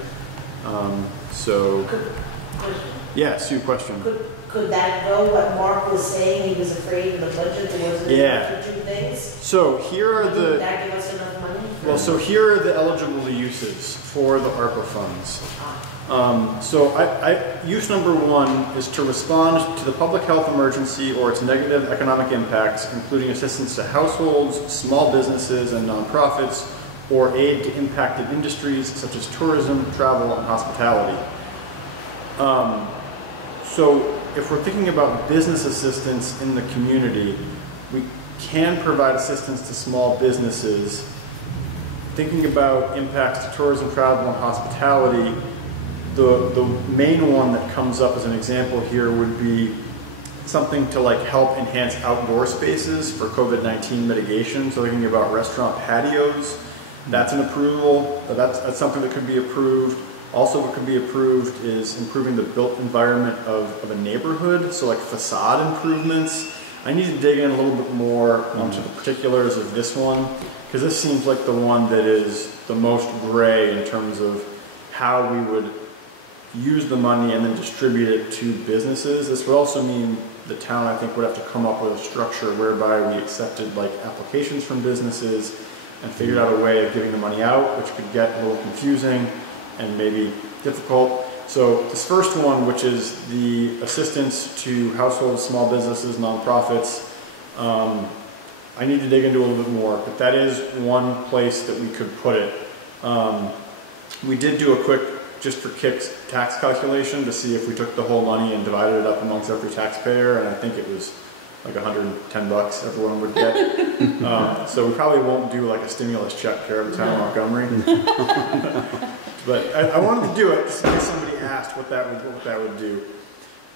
Yeah, Sue, question. Could that go, what Mark was saying, he was afraid of the budget, there wasn't enough for two things? So here are the... Would that give us enough money? Well, so here are the eligible uses for the ARPA funds. Use number one is to respond to the public health emergency or its negative economic impacts, including assistance to households, small businesses, and nonprofits, or aid to impacted industries such as tourism, travel, and hospitality. So if we're thinking about business assistance in the community, we can provide assistance to small businesses. Thinking about impacts to tourism, travel, and hospitality, the main one that comes up as an example here would be something to like help enhance outdoor spaces for COVID-19 mitigation. So thinking about restaurant patios, that's an approval. That's something that could be approved. Also what could be approved is improving the built environment of a neighborhood, so like facade improvements. I need to dig in a little bit more onto the particulars of this one, because this seems like the one that is the most gray in terms of how we would use the money and then distribute it to businesses. This would also mean the town, I think, would have to come up with a structure whereby we accepted like applications from businesses and figured out a way of giving the money out, which could get a little confusing and maybe difficult. So this first one, which is the assistance to households, small businesses, nonprofits, I need to dig into a little bit more, but that is one place that we could put it. We did do a quick, just for kicks, tax calculation to see if we took the whole money and divided it up amongst every taxpayer, and I think it was like $110 everyone would get. So we probably won't do like a stimulus check here at the town of Montgomery. But I wanted to do it just in case somebody asked what that would do.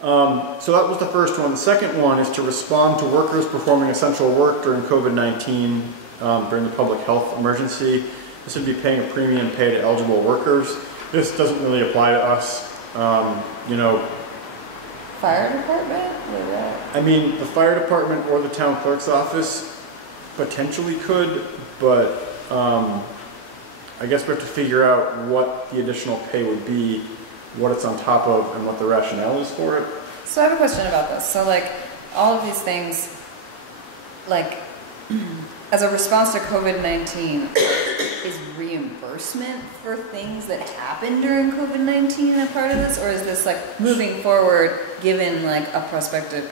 So that was the first one. The second one is to respond to workers performing essential work during COVID-19, during the public health emergency. This would be paying a premium pay to eligible workers. This doesn't really apply to us. You know, Fire department? I mean, the fire department or the town clerk's office potentially could, but I guess we have to figure out what the additional pay would be, what it's on top of, and what the rationale is for it. So I have a question about this. So like all of these things, like as a response to COVID-19, is reimbursement for things that happened during COVID-19 a part of this? Or is this like moving forward given like a prospective?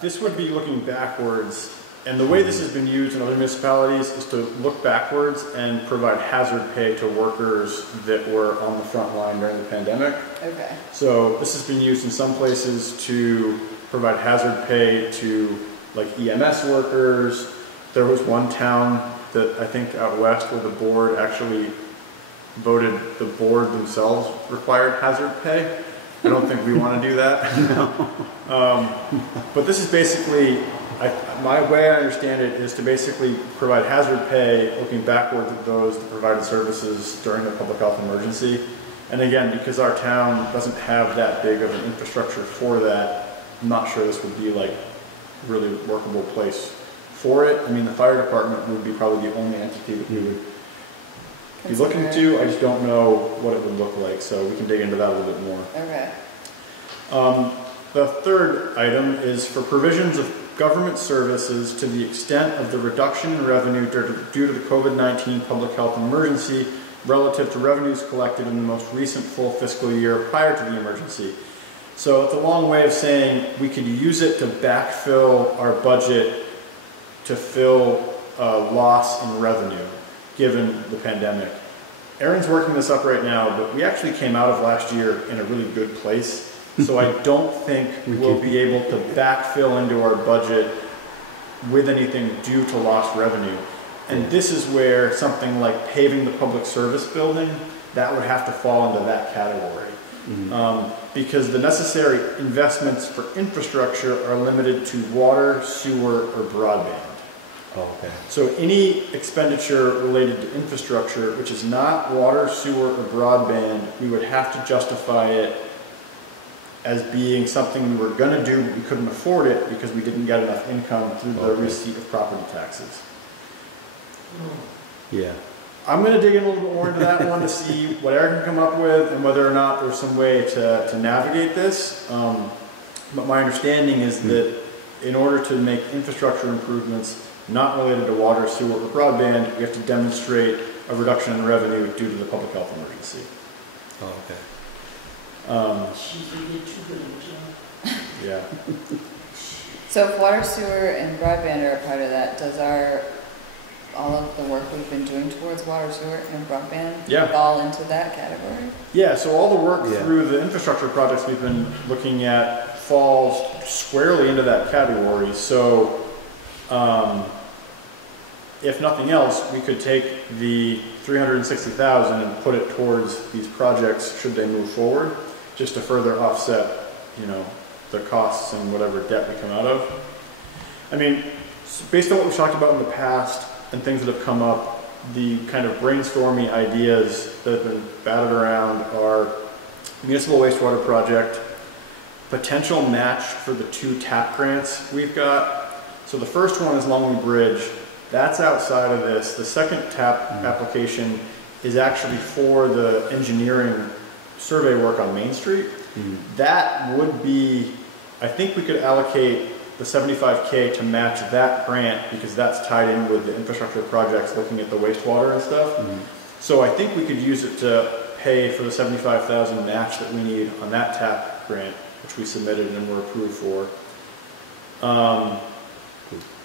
This would be looking backwards. And the way this has been used in other municipalities is to look backwards and provide hazard pay to workers that were on the front line during the pandemic. Okay. So this has been used in some places to provide hazard pay to like EMS workers. There was one town that I think out west where the board actually voted the board themselves required hazard pay. I don't think we want to do that. But this is basically, my way I understand it is to basically provide hazard pay looking backwards at those that provided services during the public health emergency. And again, because our town doesn't have that big of an infrastructure for that, I'm not sure this would be like a really workable place for it. I mean, the fire department would be probably the only entity that we would be looking to. I just don't know what it would look like, so we can dig into that a little bit more. Okay. The third item is for provisions of government services to the extent of the reduction in revenue due to the COVID-19 public health emergency relative to revenues collected in the most recent full fiscal year prior to the emergency. So it's a long way of saying we could use it to backfill our budget to fill a loss in revenue. given the pandemic. Aaron's working this up right now, but we actually came out of last year in a really good place. So I don't think we'll be able to backfill into our budget with anything due to lost revenue. And this is where something like paving the public service building, that would have to fall into that category. Because the necessary investments for infrastructure are limited to water, sewer, or broadband. Oh, okay. So any expenditure related to infrastructure, which is not water, sewer, or broadband, we would have to justify it as being something we were going to do, but we couldn't afford it because we didn't get enough income through the receipt of property taxes. Yeah. I'm going to dig in a little bit more into that one to see what Eric can come up with and whether or not there's some way to navigate this. But my understanding is that in order to make infrastructure improvements not related to water, sewer, or broadband, we have to demonstrate a reduction in revenue due to the public health emergency. Oh, okay. Jeez, we did too good a job. Yeah. So if water, sewer, and broadband are a part of that, does all of the work we've been doing towards water, sewer, and broadband fall into that category? Yeah, so all the work through the infrastructure projects we've been looking at falls squarely into that category. So if nothing else, we could take the $360,000 and put it towards these projects should they move forward, just to further offset, the costs and whatever debt we come out of. I mean, based on what we've talked about in the past and things that have come up, the kind of brainstormy ideas that have been batted around are municipal wastewater project, potential match for the 2 TAP grants we've got. So the first one is Longley Bridge. That's outside of this. The second TAP application is actually for the engineering survey work on Main Street. That would be, I think we could allocate the $75K to match that grant because that's tied in with the infrastructure projects looking at the wastewater and stuff. So I think we could use it to pay for the $75,000 match that we need on that TAP grant, which we submitted and were approved for.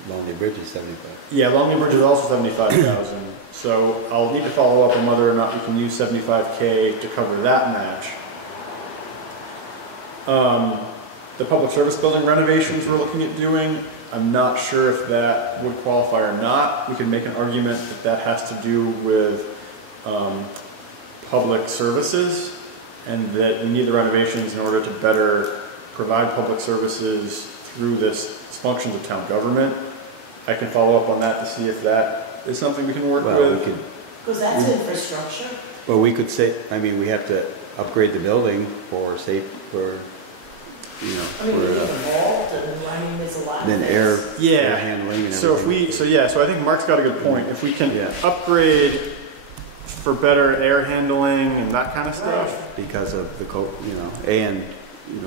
Lonely Bridge is 75. Yeah, Lonely Bridge is also 75,000. So I'll need to follow up on whether or not we can use 75K to cover that match. The public service building renovations we're looking at doing, I'm not sure if that would qualify or not. We could make an argument that that has to do with public services and that we need the renovations in order to better provide public services through this functions of town government. I can follow up on that to see if that is something we can work with. We could, Because that's infrastructure. well, we could say, we have to upgrade the building for I mean, we need a vault and there's a lot of then things. air handling and So everything. so I think Mark's got a good point. If we can Yeah. upgrade for better air handling and that kind of stuff. Because of the and,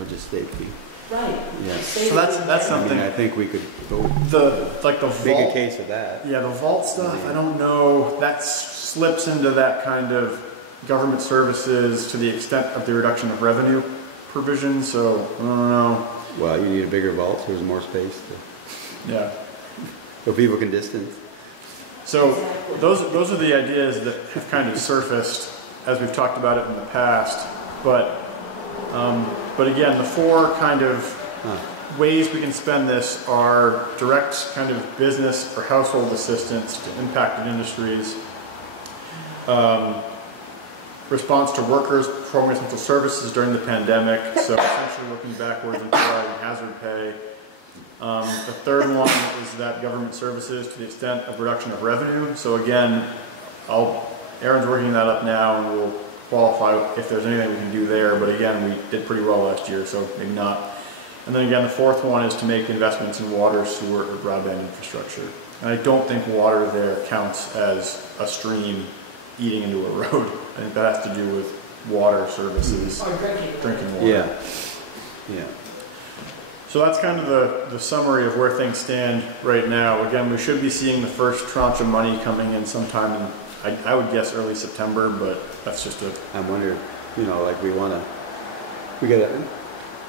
just safety. Right. Yeah. So that's something. I think we could go The make a vault. case of that. Yeah, the vault stuff, I don't know. That slips into that kind of government services to the extent of the reduction of revenue provision, so I don't know. Well, you need a bigger vault, so there's more space Yeah. so people can distance. So Exactly. those are the ideas that have kind of surfaced as we've talked about it in the past. But again, the 4 kind of ways we can spend this are direct kind of business or household assistance to impacted industries, response to workers performing essential services during the pandemic, so essentially looking backwards and providing hazard pay. The third one is that government services to the extent of reduction of revenue. So again, Aaron's working that up now and we'll qualify if there's anything we can do there, but again, we did pretty well last year, so maybe not. And then again, the fourth one is to make investments in water, sewer, or broadband infrastructure. And I don't think water there counts as a stream eating into a road. I think that has to do with water services, Or drinking water. Yeah. So that's kind of the summary of where things stand right now. Again, we should be seeing the first tranche of money coming in sometime in, I would guess early September, but that's just a... I wonder, we gotta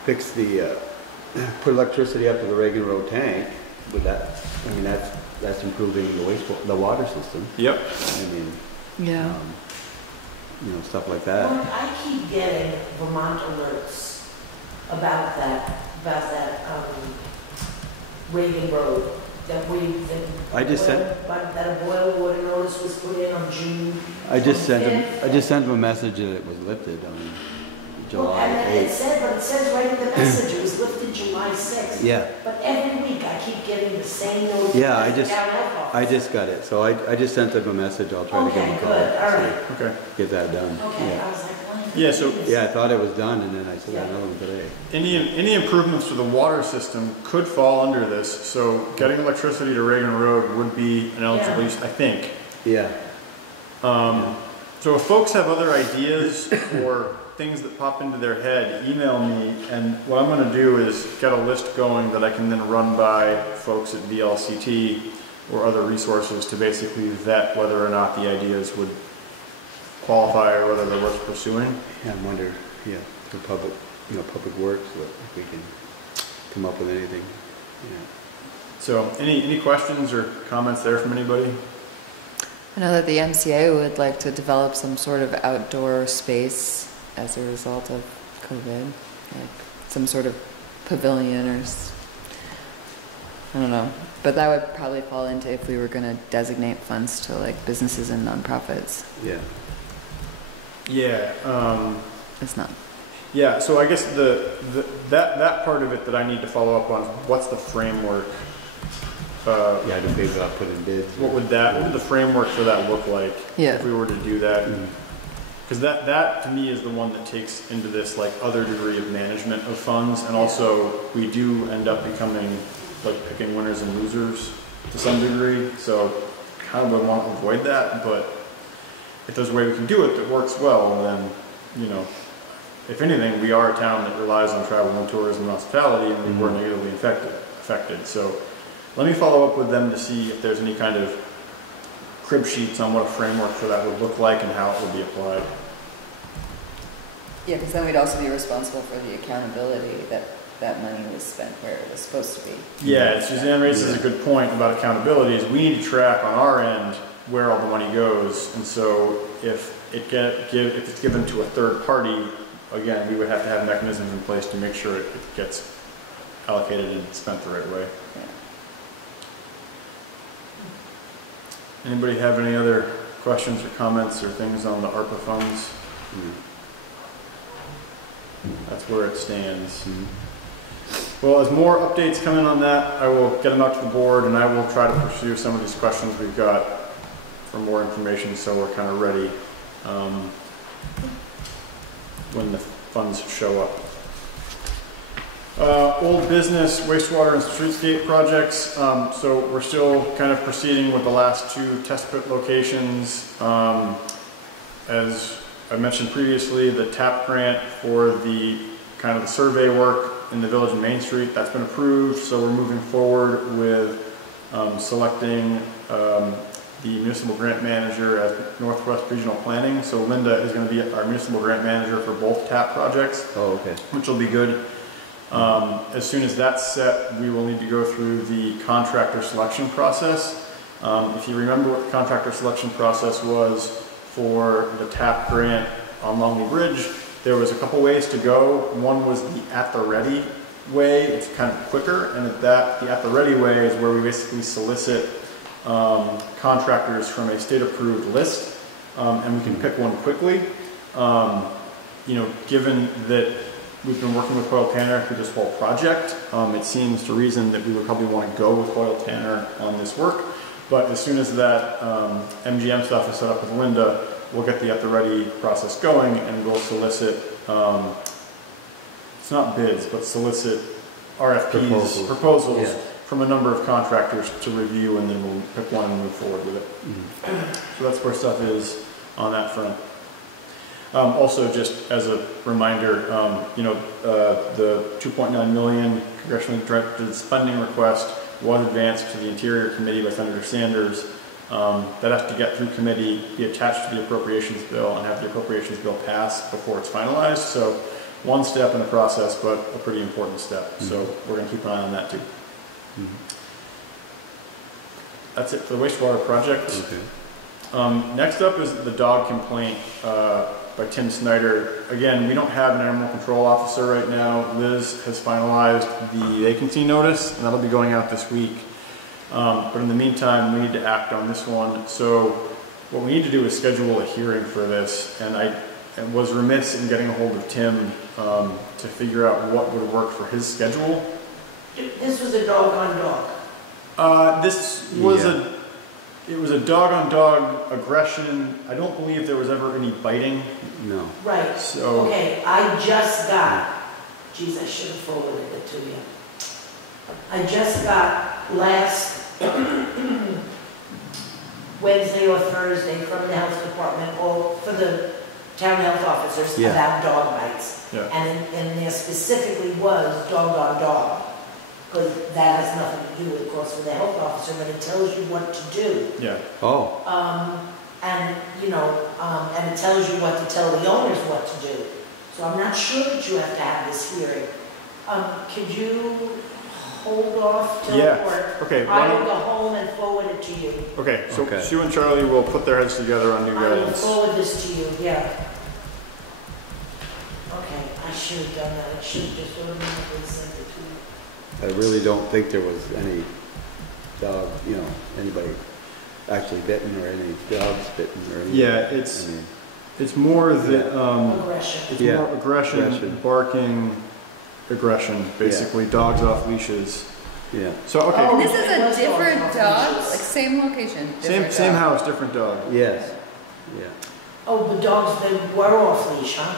fix put electricity up to the Reagan Road tank. Would that, that's improving the water system. Yep. I mean, Yeah. you know, stuff like that. Mark, I keep getting Vermont alerts about that, Reagan Road, that I just sent- that a boil water notice was put in on June. I just sent 25th. him a message that it was lifted on Well, July and then it 8th. said, but it says right in the message, it was lifted July 6th. Yeah, But every week I keep getting the same notice. Yeah, I from just- town health office. I just got it, so I just sent him a message, I'll try to give him a Okay, call. good, all right. Okay. Get that done. Okay, Yeah. I was like, why? Yeah, so- Yeah, I thought it was done, and then I said another one today. Any improvements to the water system could fall under this, so getting electricity to Reagan Road would be an eligible Yeah. use, I think. Yeah, So if folks have other ideas or things that pop into their head, email me, and what I'm gonna do is get a list going that I can then run by folks at VLCT or other resources to basically vet whether or not the ideas would qualify or whether they're worth pursuing. yeah, I wonder, yeah, for public works, if we can come up with anything. Yeah. So any questions or comments there from anybody? I know that the MCA would like to develop some sort of outdoor space as a result of COVID, like some sort of pavilion or I don't know. But that would probably fall into if we were going to designate funds to like businesses and nonprofits. Yeah. Yeah, It's not. yeah, so I guess that part of it that I need to follow up on, what's the framework? Yeah, to pay about putting bids. What would the framework for that look like? Yeah. If we were to do that? Mm-hmm. Because that to me is the one that takes into this like other degree of management of funds, and also we do end up becoming like picking winners and losers to some degree, so kind of would want to avoid that, but if there's a way we can do it that works well, then, you know, if anything, we are a town that relies on travel and tourism and hospitality, and we were negatively affected. So let me follow up with them to see if there's any kind of crib sheets on what a framework for that would look like and how it would be applied. Yeah, because then we'd also be responsible for the accountability that that money was spent where it was supposed to be. Yeah, Suzanne raises a good point about accountability. Is we need to track on our end where all the money goes, and so if it's given to a third party, again, we would have to have mechanisms in place to make sure it gets allocated and spent the right way. Yeah. Anybody have any other questions or comments or things on the ARPA funds? That's where it stands. Well, as more updates come in on that, I will get them out to the board, and I will try to pursue some of these questions we've got for more information, so we're kind of ready when the funds show up. Old business, wastewater and streetscape projects. So we're still kind of proceeding with the last two test pit locations. As I mentioned previously, the TAP grant for the kind of the survey work in the village and Main Street, that's been approved. So we're moving forward with selecting the municipal grant manager at Northwest Regional Planning. So Linda is going to be our municipal grant manager for both TAP projects. Oh, okay. Which will be good. As soon as that's set, we will need to go through the contractor selection process. If you remember what the contractor selection process was for the TAP grant on Longley Bridge, there was a couple ways to go. One was the at the ready way. It's kind of quicker, and the at the ready way is where we basically solicit contractors from a state approved list, and we can pick one quickly. You know, given that we've been working with Hoyle Tanner through this whole project, it seems to reason that we would probably want to go with Hoyle Tanner on this work. But as soon as that MGM stuff is set up with Linda, we'll get the at the ready process going, and we'll solicit, it's not bids, but solicit RFPs, proposals Yeah. from a number of contractors to review, and then we'll pick one and move forward with it. So that's where stuff is on that front. Also, just as a reminder, you know, the 2.9 million congressionally directed spending request was advanced to the Interior Committee by Senator Sanders. That has to get through committee, be attached to the appropriations bill, and have the appropriations bill pass before it's finalized. So one step in the process, but a pretty important step. So we're going to keep an eye on that too. that's it for the wastewater project. Okay. Next up is the dog complaint by Tim Snyder. Again, we don't have an animal control officer right now. Liz has finalized the vacancy notice, and that'll be going out this week. But in the meantime, we need to act on this one. So what we need to do is schedule a hearing for this, and I was remiss in getting a hold of Tim to figure out what would work for his schedule. This was a dog on dog. This was Yeah. it was a dog on dog aggression. I don't believe there was ever any biting. No. Right. So- Okay, I just got, geez, I should have forwarded it to you. I just got last Wednesday or Thursday from the health department, or for the town health officers, Yeah. about dog bites. Yeah. And there specifically was dog on dog, because that has nothing to do, of course, with the health officer, but it tells you what to do. Yeah. Oh. And, and it tells you what to tell the owners what to do. So I'm not sure that you have to have this hearing. Could you hold off till Yeah. work? Okay. I will go home and forward it to you. Okay. So Okay. Sue and Charlie will put their heads together on new I will guidance. forward this to you, yeah. Okay, I should have done that. I should have just automatically sent it to you. I really don't think there was any dog, anybody actually bitten or any dogs bitten or anything. Yeah, it's more that Aggression. it's Yeah. more aggression, Aggression. barking, aggression, basically dogs off leashes. Yeah. So okay, Oh. And this is It a was different dogs dog, off like leashes. same location. same different same dog. house, different dog. Yes. Yeah. Oh, the dogs, they were off leash, huh?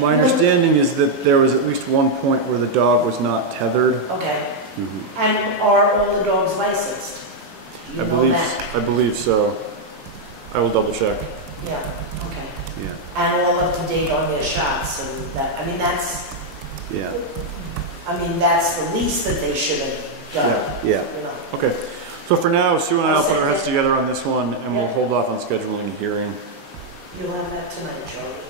My understanding is that there was at least one point where the dog was not tethered. Okay. Mm-hmm. And are all the dogs licensed? Do you I know believe that? I believe so. I will double check. Yeah, okay. Yeah. And all up to date on their shots and that, Yeah. that's the least that they should have done. Yeah. You know. Okay. So for now, Sue and I will put our heads Okay. together on this one, and we'll Yeah. hold off on scheduling a hearing. You'll have that tonight, Charlie.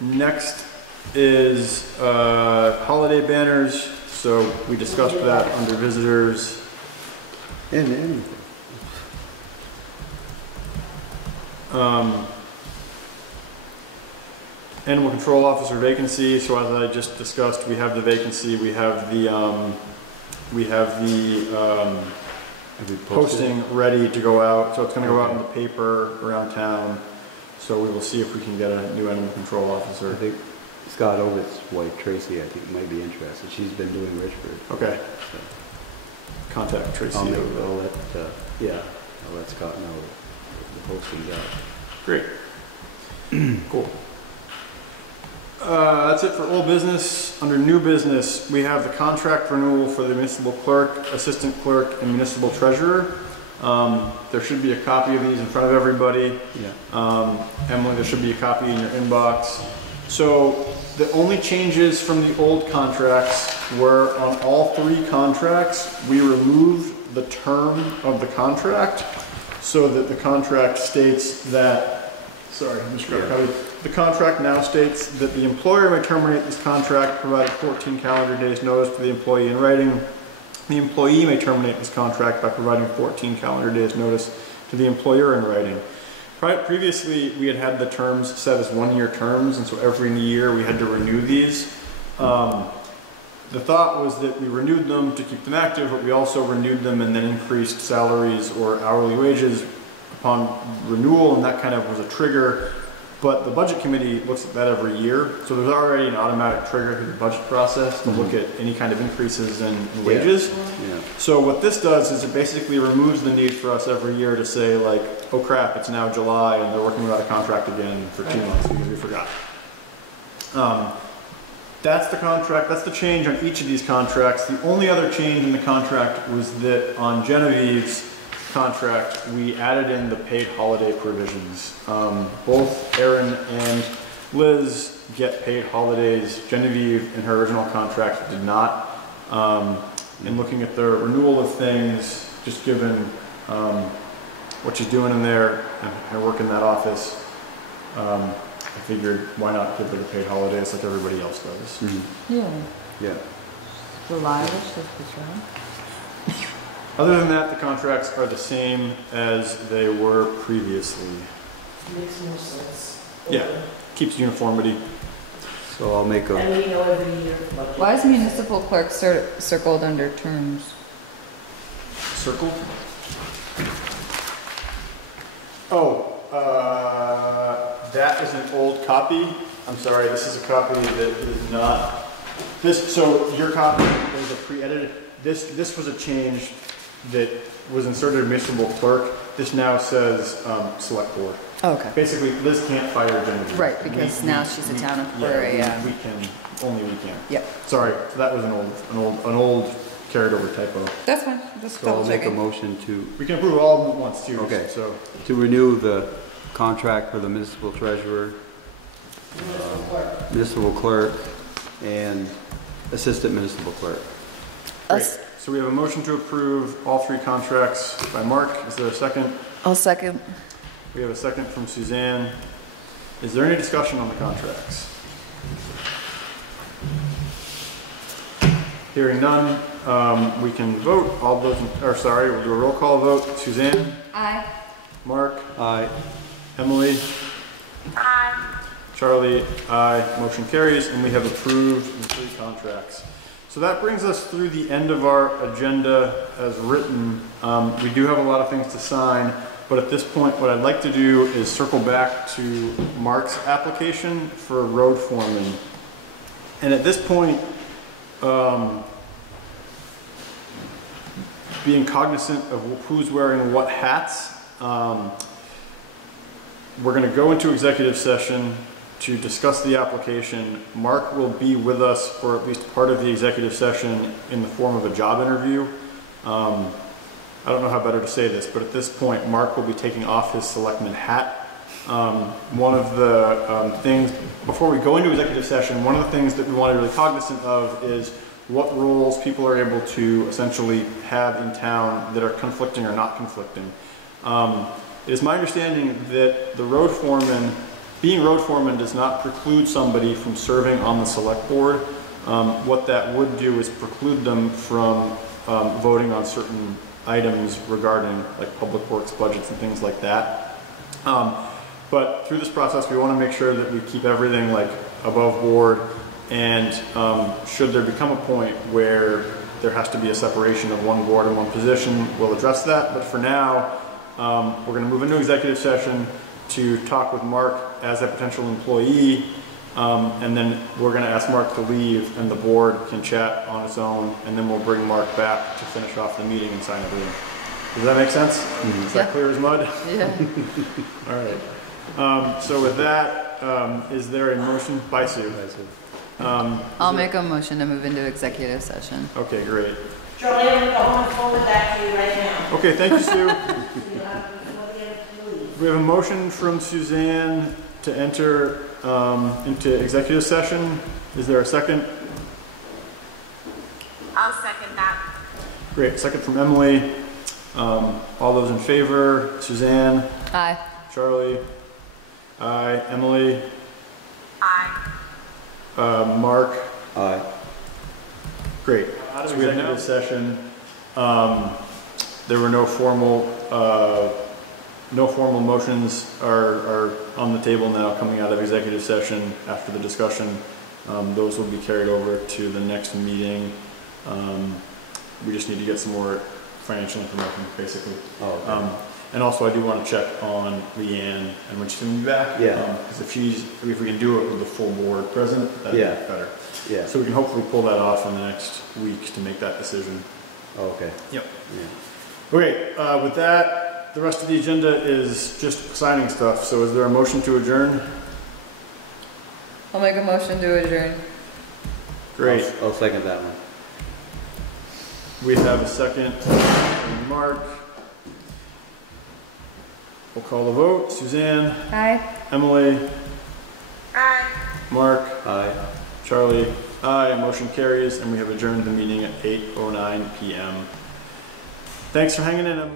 Next is holiday banners. So we discussed that under visitors. And Animal control officer vacancy. So as I just discussed, we have the vacancy. We have the have we posted? posting ready to go out. So it's going to go out in the paper around town. So we will see if we can get a new animal control I officer. think Scott Overt's wife Tracy, I think, might be interested. She's been doing Richford. Okay. So Contact Tracy. I'll let Scott know the posting's out. Great. Cool. That's it for old business. Under new business, we have the contract renewal for the municipal clerk, assistant clerk, and municipal treasurer. There should be a copy of these in front of everybody. Yeah. Emily, there should be a copy in your inbox. So the only changes from the old contracts were on all three contracts, we removed the term of the contract so that the contract states that, sorry, I'm just grabbing a copy. The contract now states that the employer may terminate this contract provided 14 calendar days notice to the employee in writing. The employee may terminate this contract by providing 14 calendar days notice to the employer in writing. Previously, we had the terms set as 1-year terms, and so every year we had to renew these. The thought was that we renewed them to keep them active, but we also renewed them and then increased salaries or hourly wages upon renewal, and that kind of was a trigger. But the budget committee looks at that every year, so there's already an automatic trigger through the budget process to look at any kind of increases in wages. Yeah. So what this does is it basically removes the need for us every year to say like, oh crap, it's now July and they're working without a contract again for 2 months because we forgot. That's the contract, that's the change on each of these contracts. The only other change in the contract was that on Genevieve's contract, we added in the paid holiday provisions. Both Erin and Liz get paid holidays. Genevieve in her original contract did not. In looking at the renewal of things, just given what she's doing in there and her work in that office, I figured why not give her the paid holidays like everybody else does. Yeah. Yeah. Reliable, says the term. Other than that, the contracts are the same as they were previously. Makes more sense. Yeah. Keeps uniformity. So I'll make a, And we know every year. budget. Why is municipal clerk circled under terms? Circled? Oh, that is an old copy. I'm sorry, this is a copy that is not, so your copy is a pre-edited, this was a change that was inserted in municipal clerk. This now says, select board. Oh, okay. Basically, Liz can't fire Genevieve. Right, because now she's a town employee, yeah. We can, only we can. Yep. Sorry, that was an old carried over typo. That's fine, just so I'll double make a checking. motion to We can approve all of them at once too. Okay. So, renew the contract for the municipal treasurer, Municipal clerk. municipal clerk, and assistant municipal clerk. great. Us- So we have a motion to approve all three contracts by Mark. Is there a second? I'll second. We have a second from Suzanne. Is there any discussion on the contracts? Hearing none, we can vote. All those, we'll do a roll call vote. Suzanne? Aye. Mark? Aye. Emily? Aye. Charlie? Aye. Motion carries, and we have approved the three contracts. So that brings us through the end of our agenda as written. We do have a lot of things to sign, but at this point, what I'd like to do is circle back to Mark's application for road foreman. And at this point, being cognizant of who's wearing what hats, we're going to go into executive session to discuss the application. Mark will be with us for at least part of the executive session in the form of a job interview. I don't know how better to say this, but at this point, Mark will be taking off his selectman hat. One of the things, before we go into executive session, one of the things that we want to be really cognizant of is what roles people are able to essentially have in town that are conflicting or not conflicting. It is my understanding that the road foreman, being road foreman does not preclude somebody from serving on the select board. What that would do is preclude them from voting on certain items regarding like public works budgets and things like that. But through this process, we want to make sure that we keep everything like above board, and should there become a point where there has to be a separation of one board and one position, we'll address that. But for now, we're going to move into executive session to talk with Mark as a potential employee, and then we're going to ask Mark to leave and the board can chat on its own, and then we'll bring Mark back to finish off the meeting and sign everything. Does that make sense? Is that Yeah. clear as mud? Yeah. All right. So with that, is there a motion by Sue? I'll make a motion to move into executive session. Okay, great. Charlie, I'm gonna go home and forward that to you right now. Okay, thank you, Sue. You'll have it before the end of the week. We have a motion from Suzanne to enter into executive session. Is there a second? I'll second that. Great, second from Emily. All those in favor, Suzanne, Aye. Charlie, aye, Emily, Aye. Mark. Aye. Great. Out of executive session, there were no formal motions are on the table now coming out of executive session after the discussion. Those will be carried over to the next meeting. We just need to get some more financial information, basically. Oh, okay. And also, I do want to check on Leanne and when she's going to be back. Yeah. Because if we can do it with the full board present, that'd be Yeah. better. Yeah. So we can hopefully pull that off in the next week to make that decision. Oh, okay. Yep. Yeah. Okay, with that, the rest of the agenda is just signing stuff. So is there a motion to adjourn? I'll make a motion to adjourn. Great. I'll second that one. We have a second from Mark. We'll call the vote. Suzanne, Aye. Emily, Aye. Mark, Aye. Charlie, aye. Motion carries, and we have adjourned the meeting at 8:09 p.m. Thanks for hanging in.